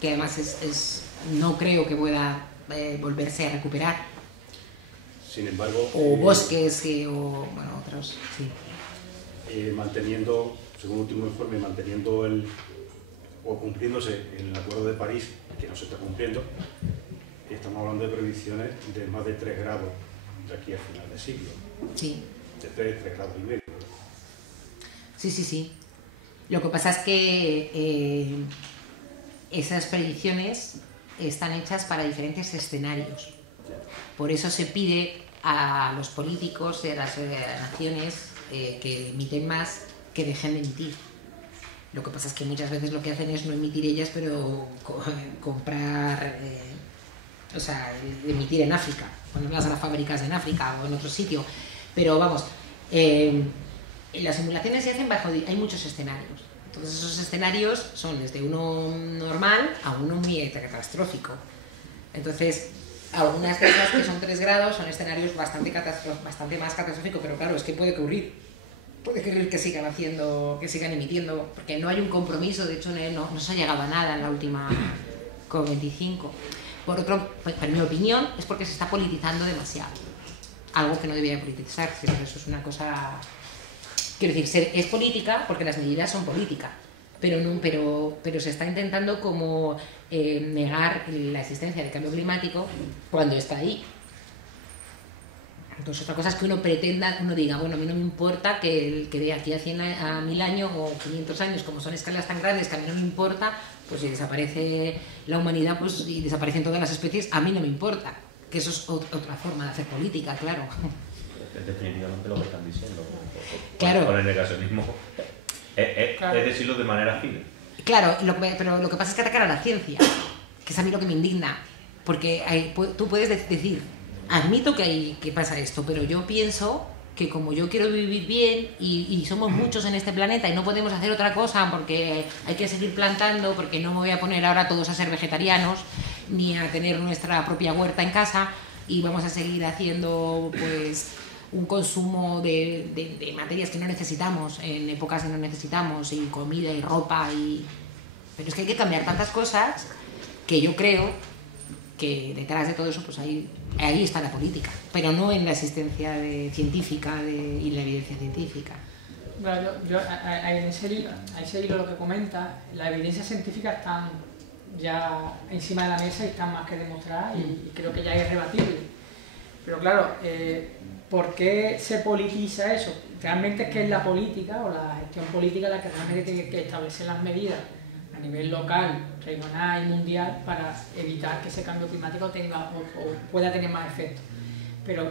que además no creo que pueda volverse a recuperar. Sin embargo... O bosques, o bueno, otros, sí. Manteniendo, según el último informe, o cumpliéndose el Acuerdo de París, que no se está cumpliendo, estamos hablando de previsiones de más de 3 grados de aquí a final de siglo. Sí. De 3 grados y medio. Sí. Lo que pasa es que esas predicciones están hechas para diferentes escenarios. Por eso se pide a los políticos de las naciones que emiten más, que dejen de emitir. Lo que pasa es que muchas veces lo que hacen es no emitir ellas, pero comprar, o sea, emitir en África, ponerlas a las fábricas en África o en otro sitio. Pero vamos, las simulaciones se hacen hay muchos escenarios. Entonces esos escenarios son desde uno normal a uno muy catastrófico. Entonces, algunas de esas que son 3 grados son escenarios bastante más catastróficos, pero claro, es que puede ocurrir. puede querer que sigan emitiendo, porque no hay un compromiso, de hecho no se ha llegado a nada en la última COP25. Por otro, pues, en mi opinión, es porque se está politizando demasiado. Algo que no debería politizarse, pero eso es una cosa... Quiero decir, es política porque las medidas son políticas, pero se está intentando como negar la existencia del cambio climático cuando está ahí. Entonces, otra cosa es que uno pretenda, uno diga, bueno, a mí no me importa que de aquí a 1000 años o 500 años, como son escalas tan grandes que a mí no me importa, pues si desaparece la humanidad, pues y desaparecen todas las especies, a mí no me importa. Que eso es otra forma de hacer política, claro. Es definitivamente lo que están diciendo. Claro. Con el negacionismo. Claro. Es decirlo de manera fina. Claro, pero lo que pasa es que atacar a la ciencia, que es a mí lo que me indigna. Porque tú puedes decir, admito que pasa esto, pero yo pienso que como yo quiero vivir bien y somos muchos en este planeta y no podemos hacer otra cosa porque hay que seguir plantando, porque no me voy a poner ahora todos a ser vegetarianos ni a tener nuestra propia huerta en casa y vamos a seguir haciendo pues un consumo de materias que no necesitamos en épocas que no necesitamos, y comida y ropa pero es que hay que cambiar tantas cosas que yo creo que detrás de todo eso pues ahí está la política, pero no en la existencia científica y la evidencia científica. Bueno, a ese hilo lo que comenta, la evidencia científica está ya encima de la mesa y está más que demostrada y creo que ya es irrebatible. Pero claro, ¿por qué se politiza eso? Realmente es que es la política o la gestión política la que realmente tiene que establecer las medidas a nivel local, regional y mundial para evitar que ese cambio climático tenga o pueda tener más efectos. Pero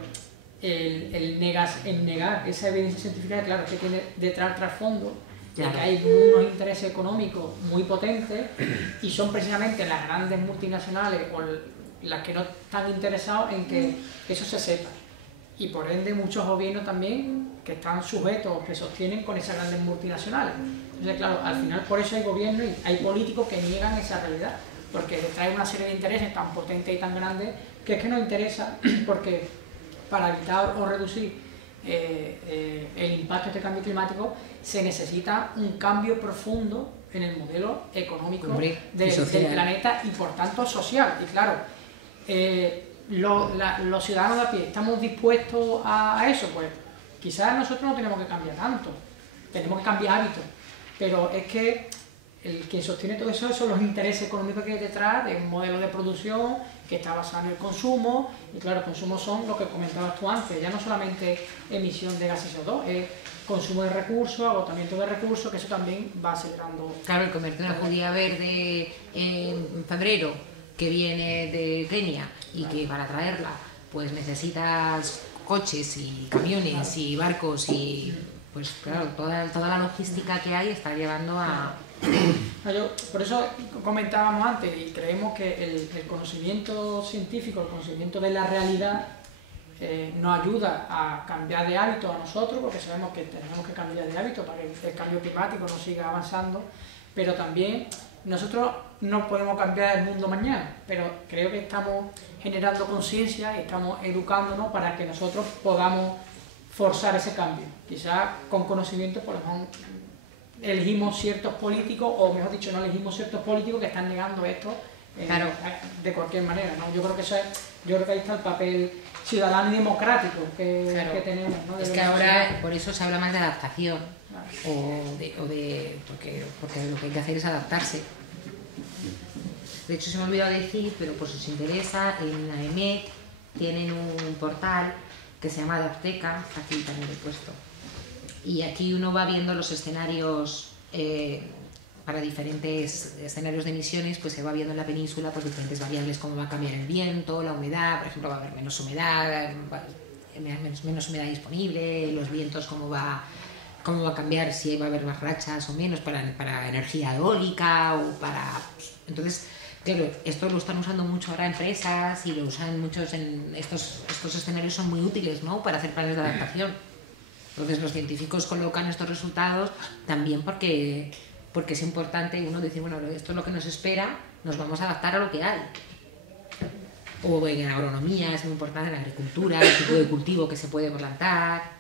el negar esa evidencia científica, claro, que tiene detrás el trasfondo de que hay unos intereses económicos muy potentes y son precisamente las grandes multinacionales o las que no están interesados en que eso se sepa. Y por ende muchos gobiernos también que están sujetos o que sostienen con esas grandes multinacionales. Entonces, claro, al final por eso hay gobiernos y hay políticos que niegan esa realidad, porque trae una serie de intereses tan potentes y tan grandes que es que nos interesa, porque para evitar o reducir el impacto de este cambio climático se necesita un cambio profundo en el modelo económico del planeta y por tanto social. Y claro, los ciudadanos de a pie, ¿estamos dispuestos a eso? Pues quizás nosotros no tenemos que cambiar tanto, tenemos que cambiar hábitos, pero es que el que sostiene todo eso son los intereses económicos que hay detrás de un modelo de producción que está basado en el consumo, y claro, el consumo son lo que comentabas tú antes, ya no solamente emisión de gases CO2, es consumo de recursos, agotamiento de recursos, que eso también va acelerando. Claro, el comerte una judía verde en febrero, que viene de Kenia, y que para traerla pues necesitas coches y camiones y barcos y pues claro, toda la logística que hay está llevando a... Por eso comentábamos antes y creemos que el conocimiento científico, el conocimiento de la realidad nos ayuda a cambiar de hábito a nosotros, porque sabemos que tenemos que cambiar de hábito para que el cambio climático no siga avanzando, pero también nosotros no podemos cambiar el mundo mañana, pero creo que estamos generando conciencia y estamos educándonos para que nosotros podamos forzar ese cambio. Quizás con conocimiento, por ejemplo, elegimos ciertos políticos, o mejor dicho, no elegimos ciertos políticos que están negando esto claro, de cualquier manera, ¿no? Yo creo que ahí está el papel ciudadano y democrático que tenemos, ¿no? Es que ahora por eso se habla más de adaptación, porque lo que hay que hacer es adaptarse. De hecho, se me ha olvidado decir, pero por si os interesa, en la EMET tienen un portal que se llama Adapteca, aquí también lo he puesto. Y aquí uno va viendo los escenarios para diferentes escenarios de emisiones, pues se va viendo en la península pues diferentes variables, cómo va a cambiar el viento, la humedad, por ejemplo va a haber menos humedad disponible, los vientos cómo va a cambiar, si va a haber más rachas o menos para energía eólica o para... Entonces, claro, esto lo están usando mucho ahora empresas y lo usan muchos en estos escenarios, son muy útiles, ¿no?, para hacer planes de adaptación. Entonces los científicos colocan estos resultados también porque es importante uno decir, bueno, esto es lo que nos espera, nos vamos a adaptar a lo que hay. O en agronomía es muy importante, en la agricultura, el tipo de cultivo que se puede plantar.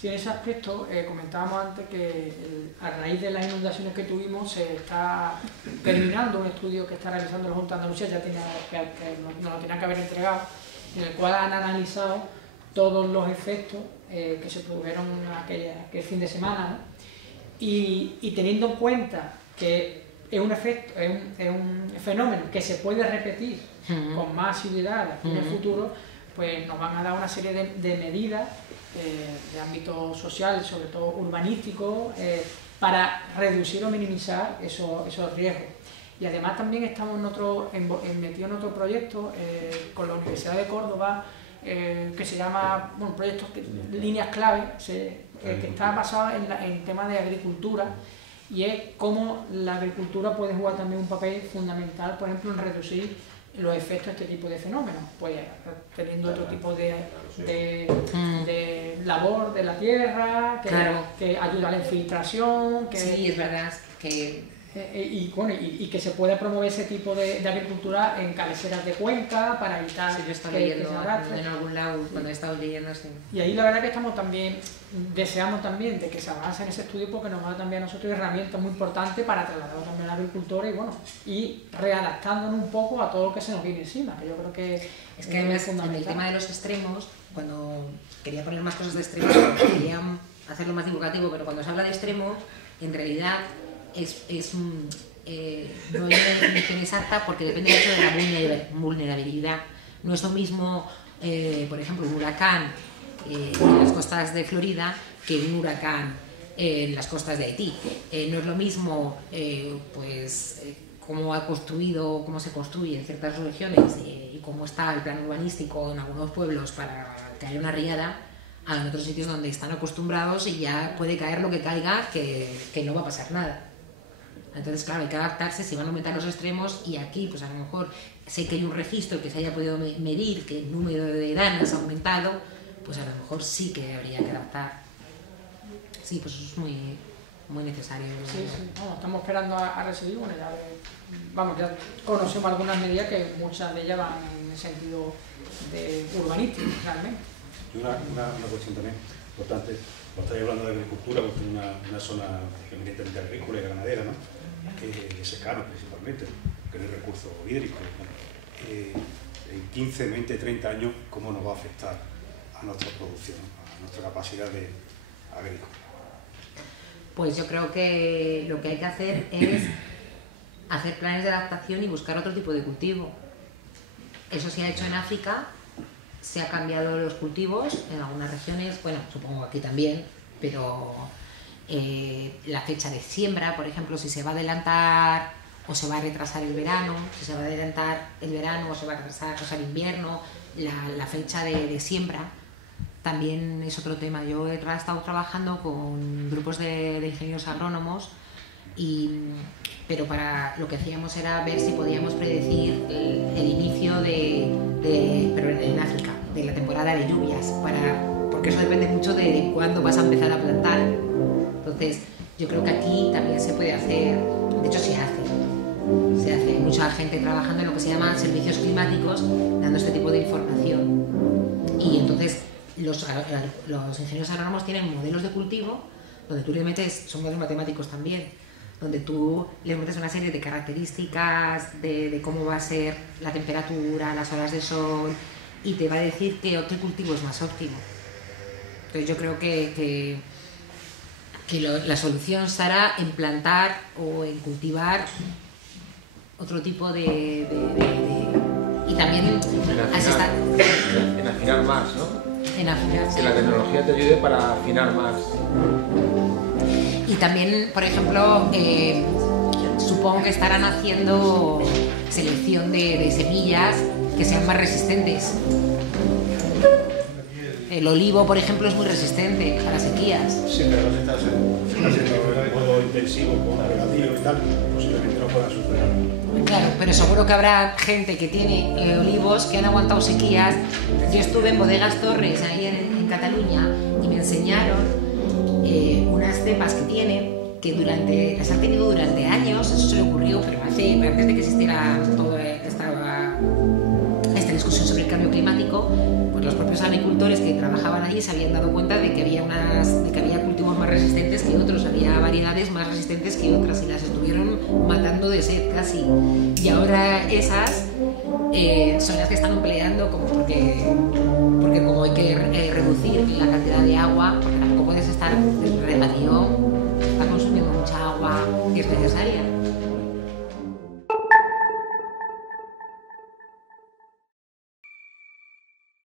Sí, en ese aspecto comentábamos antes que a raíz de las inundaciones que tuvimos se está terminando un estudio que está realizando la Junta de Andalucía, ya nos lo tenían que haber entregado, en el cual han analizado todos los efectos que se produjeron aquel fin de semana, ¿no? Y teniendo en cuenta que es un fenómeno que se puede repetir con más asiduidad en el futuro, pues nos van a dar una serie de medidas de ámbito social, sobre todo urbanístico, para reducir o minimizar esos riesgos. Y además también estamos metidos en otro proyecto con la Universidad de Córdoba, que se llama, proyecto Líneas Clave, que está basado en temas de agricultura, y es cómo la agricultura puede jugar también un papel fundamental, por ejemplo, en reducir los efectos de este tipo de fenómenos, pues teniendo otro tipo de labor de la tierra, que ayuda a la infiltración, sí, es verdad que y que se puede promover ese tipo de agricultura en cabeceras de cuenca para evitar yo estaba leyendo en algún lado cuando he estado leyendo así. Y ahí la verdad que estamos también deseamos también de que se avance en ese estudio, porque nos da también a nosotros herramientas muy importantes para trasladar también a la agricultura y readaptándonos un poco a todo lo que se nos viene encima, que yo creo que es que además en el tema de los extremos, cuando quería poner más cosas de extremos, quería hacerlo más divulgativo, pero cuando se habla de extremos, en realidad no hay una definición exacta, porque depende mucho de la vulnerabilidad. No es lo mismo, por ejemplo, un huracán en las costas de Florida que un huracán en las costas de Haití. No es lo mismo cómo se construye en ciertas regiones y cómo está el plan urbanístico en algunos pueblos para que haya una riada, en otros sitios donde están acostumbrados y ya puede caer lo que caiga, que no va a pasar nada. Entonces, claro, hay que adaptarse si van a aumentar los extremos, y aquí, pues a lo mejor sé que hay un registro que se haya podido medir, que el número de daños ha aumentado, pues a lo mejor sí que habría que adaptar. Sí, pues eso es muy, muy necesario. Sí, estamos esperando a recibir, ya conocemos algunas medidas que muchas de ellas van en el sentido de urbanístico, realmente. Una cuestión también importante, cuando estáis hablando de agricultura, porque es una zona eminentemente agrícola y ganadera, ¿no? De secano principalmente, que no hay recursos hídricos. En 15, 20, 30 años, ¿cómo nos va a afectar a nuestra producción, a nuestra capacidad de agrícola? Pues yo creo que lo que hay que hacer es hacer planes de adaptación y buscar otro tipo de cultivo. Eso se ha hecho en África, se ha cambiado los cultivos en algunas regiones, bueno, supongo aquí también, pero la fecha de siembra, por ejemplo, si se va a adelantar o se va a retrasar el verano, si se va a adelantar el verano o se va a retrasar el invierno, la fecha de siembra también es otro tema. Yo he estado trabajando con grupos de ingenieros agrónomos, pero lo que hacíamos era ver si podíamos predecir el inicio pero en África, de la temporada de lluvias, porque eso depende mucho de cuándo vas a empezar a plantar. Entonces, yo creo que aquí también se puede hacer, de hecho se hace mucha gente trabajando en lo que se llama servicios climáticos, dando este tipo de información. Y entonces los ingenieros agrónomos tienen modelos de cultivo donde tú le metes, son modelos matemáticos también, donde tú le metes una serie de características de cómo va a ser la temperatura, las horas de sol, y te va a decir qué cultivo es más óptimo. Entonces yo creo que la solución estará en plantar o en cultivar otro tipo y también en afinar más, ¿no? En afinar, que la tecnología te ayude para afinar más. Y también, por ejemplo, supongo que estarán haciendo selección de semillas que sean más resistentes. El olivo, por ejemplo, es muy resistente a las sequías. Sí, pero si estás haciendo de modo intensivo con navegación y tal, posiblemente no puedan superar. Claro, pero seguro que habrá gente que tiene olivos que han aguantado sequías. Yo estuve en Bodegas Torres, ahí en Cataluña, y me enseñaron unas cepas que tienen, que las han tenido durante años. Eso se le ocurrió, pero antes de que existiera toda esta discusión sobre el cambio climático, pues los propios propios agricultores que trabajaban allí se habían dado cuenta de que había cultivos más resistentes que otros, había variedades más resistentes que otras, y las estuvieron matando de sed casi. Y ahora esas son las que están peleando porque como hay que reducir la cantidad de agua, porque tampoco puedes estar, el regadío está consumiendo mucha agua que es necesaria.